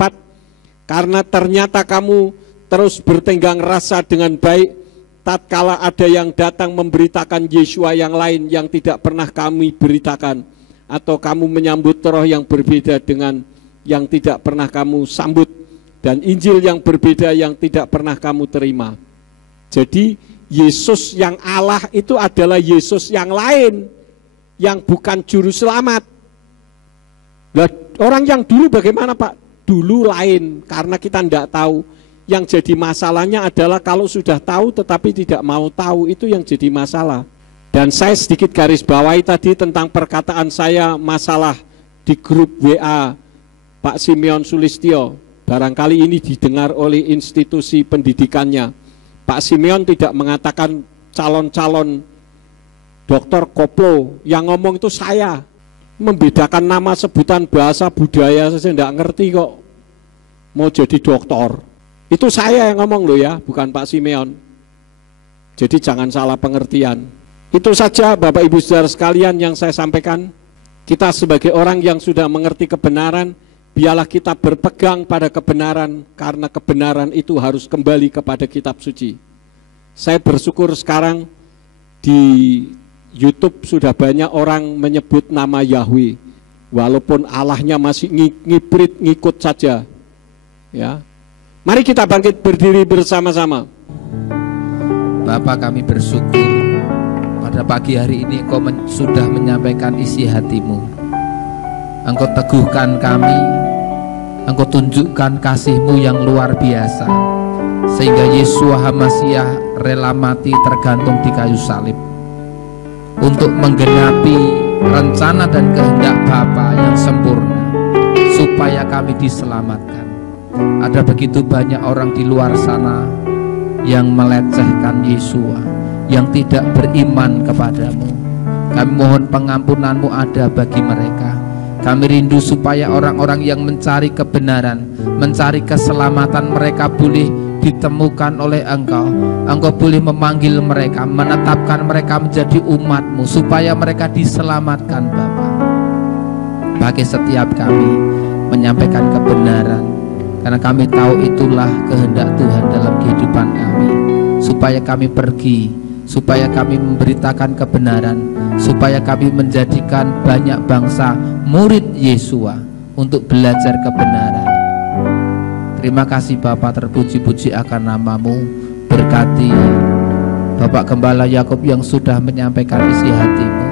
Karena ternyata kamu terus bertenggang rasa dengan baik, tatkala ada yang datang memberitakan Yeshua yang lain yang tidak pernah kami beritakan, atau kamu menyambut roh yang berbeda dengan yang tidak pernah kamu sambut, dan Injil yang berbeda yang tidak pernah kamu terima. Jadi Yesus yang Allah itu adalah Yesus yang lain, yang bukan juru selamat. Nah, orang yang dulu bagaimana Pak? Dulu lain, karena kita tidak tahu. Yang jadi masalahnya adalah kalau sudah tahu tetapi tidak mau tahu, itu yang jadi masalah. Dan saya sedikit garis bawahi tadi tentang perkataan saya masalah di grup WA Pak Simeon Sulistyo. Barangkali ini didengar oleh institusi pendidikannya. Pak Simeon tidak mengatakan calon-calon dokter koplo, yang ngomong itu saya. Membedakan nama sebutan bahasa budaya saya tidak ngerti kok. Mau jadi dokter. Itu saya yang ngomong loh ya, bukan Pak Simeon. Jadi jangan salah pengertian. Itu saja Bapak Ibu Saudara sekalian yang saya sampaikan. Kita sebagai orang yang sudah mengerti kebenaran, biarlah kita berpegang pada kebenaran, karena kebenaran itu harus kembali kepada kitab suci. Saya bersyukur sekarang di YouTube sudah banyak orang menyebut nama Yahweh, walaupun Allahnya masih ngibrit ngikut saja. Ya, mari kita bangkit berdiri bersama-sama. Bapa, kami bersyukur pada pagi hari ini Engkau sudah menyampaikan isi hatimu. Engkau teguhkan kami, Engkau tunjukkan kasih-Mu yang luar biasa, sehingga Yeshua HaMashiach rela mati tergantung di kayu salib untuk menggenapi rencana dan kehendak Bapa yang sempurna, supaya kami diselamatkan. Ada begitu banyak orang di luar sana yang melecehkan Yeshua, yang tidak beriman kepadamu. Kami mohon pengampunan-Mu ada bagi mereka. Kami rindu supaya orang-orang yang mencari kebenaran, mencari keselamatan mereka boleh ditemukan oleh Engkau. Engkau boleh memanggil mereka, menetapkan mereka menjadi umat-Mu, supaya mereka diselamatkan Bapa. Bagi setiap kami menyampaikan kebenaran, karena kami tahu itulah kehendak Tuhan dalam kehidupan kami, supaya kami pergi, supaya kami memberitakan kebenaran, supaya kami menjadikan banyak bangsa murid Yeshua untuk belajar kebenaran. Terima kasih Bapa, terpuji-puji akan nama-Mu. Berkati Bapak Gembala Yakub yang sudah menyampaikan isi hati-Mu.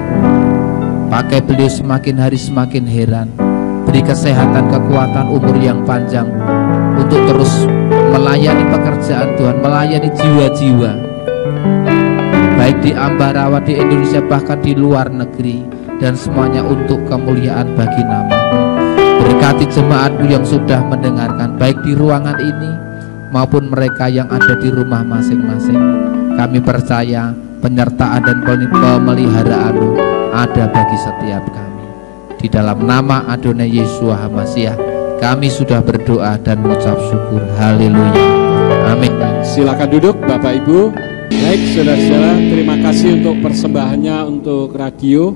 Pakai beliau semakin hari semakin heran. Beri kesehatan, kekuatan, umur yang panjang untuk terus melayani pekerjaan Tuhan, melayani jiwa-jiwa, baik di Ambarawa, di Indonesia, bahkan di luar negeri, dan semuanya untuk kemuliaan bagi nama-Mu. Berkati jemaat-Mu yang sudah mendengarkan, baik di ruangan ini maupun mereka yang ada di rumah masing-masing. Kami percaya penyertaan dan pemeliharaan-Mu ada bagi setiap kami. Di dalam nama Adonai Yeshua HaMashiach kami sudah berdoa dan mengucap syukur. Haleluya. Amin. Silakan duduk Bapak Ibu. Baik saudara-saudara, terima kasih untuk persembahannya untuk radio.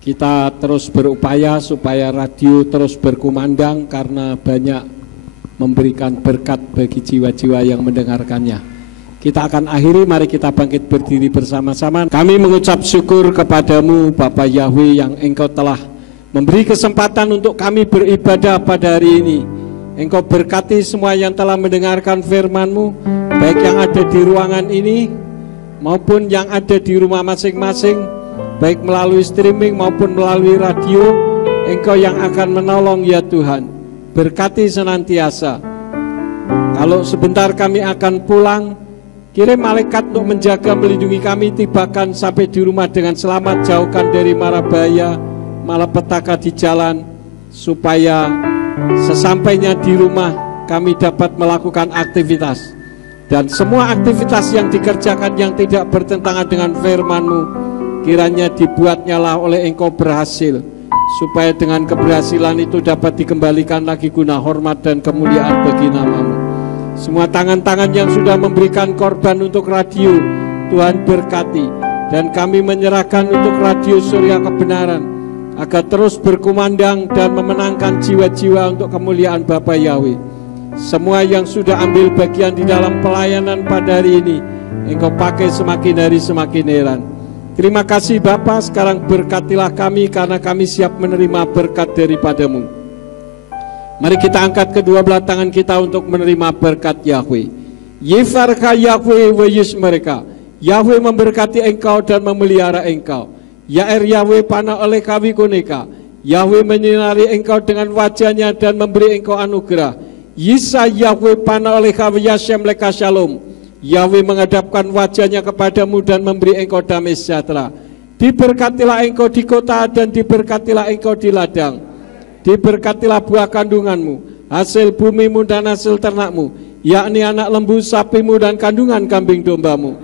Kita terus berupaya supaya radio terus berkumandang, karena banyak memberikan berkat bagi jiwa-jiwa yang mendengarkannya. Kita akan akhiri, mari kita bangkit berdiri bersama-sama. Kami mengucap syukur kepadamu Bapa Yahweh yang Engkau telah memberi kesempatan untuk kami beribadah pada hari ini. Engkau berkati semua yang telah mendengarkan firman-Mu, baik yang ada di ruangan ini maupun yang ada di rumah masing-masing, baik melalui streaming maupun melalui radio. Engkau yang akan menolong ya Tuhan. Berkati senantiasa. Kalau sebentar kami akan pulang, Kirim malaikat untuk menjaga, melindungi kami, tibakan sampai di rumah dengan selamat, jauhkan dari mara bahaya, malapetaka di jalan, supaya sesampainya di rumah kami dapat melakukan aktivitas. Dan semua aktivitas yang dikerjakan yang tidak bertentangan dengan firman-Mu, kiranya dibuatnyalah oleh Engkau berhasil, supaya dengan keberhasilan itu dapat dikembalikan lagi guna hormat dan kemuliaan bagi nama-Mu. Semua tangan-tangan yang sudah memberikan korban untuk radio, Tuhan berkati. Dan kami menyerahkan untuk radio Surya Kebenaran, agar terus berkumandang dan memenangkan jiwa-jiwa untuk kemuliaan Bapa Yahweh. Semua yang sudah ambil bagian di dalam pelayanan pada hari ini, Engkau pakai semakin hari semakin heran. Terima kasih Bapa, sekarang berkatilah kami karena kami siap menerima berkat daripada-Mu. Mari kita angkat kedua belah tangan kita untuk menerima berkat Yahweh. Yifarka Yahweh wa yismereka. Yahweh memberkati engkau dan memelihara engkau. Yair Yahweh panah oleh kawi koneka. Yahweh menyinari engkau dengan wajahnya dan memberi engkau anugerah. Yisa Yahweh panah oleh kawi Yashem leka shalom. Yahweh menghadapkan wajahnya kepadamu dan memberi engkau damai sejahtera. Diberkatilah engkau di kota dan diberkatilah engkau di ladang. Diberkatilah buah kandunganmu, hasil bumimu dan hasil ternakmu, yakni anak lembu sapimu dan kandungan kambing dombamu.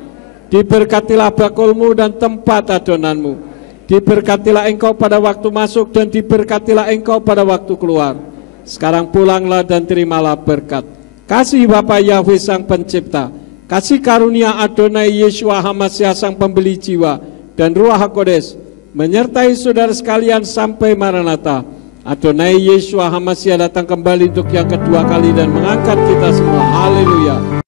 Diberkatilah bakulmu dan tempat adonanmu. Diberkatilah engkau pada waktu masuk dan diberkatilah engkau pada waktu keluar. Sekarang pulanglah dan terimalah berkat. Kasih Bapa Yahweh Sang Pencipta, kasih karunia Adonai Yeshua HaMashiach Sang Pembeli Jiwa, dan Ruach HaKodes menyertai saudara sekalian sampai Maranatha. Adonai Yeshua HaMashiach datang kembali untuk yang kedua kali dan mengangkat kita semua. Haleluya.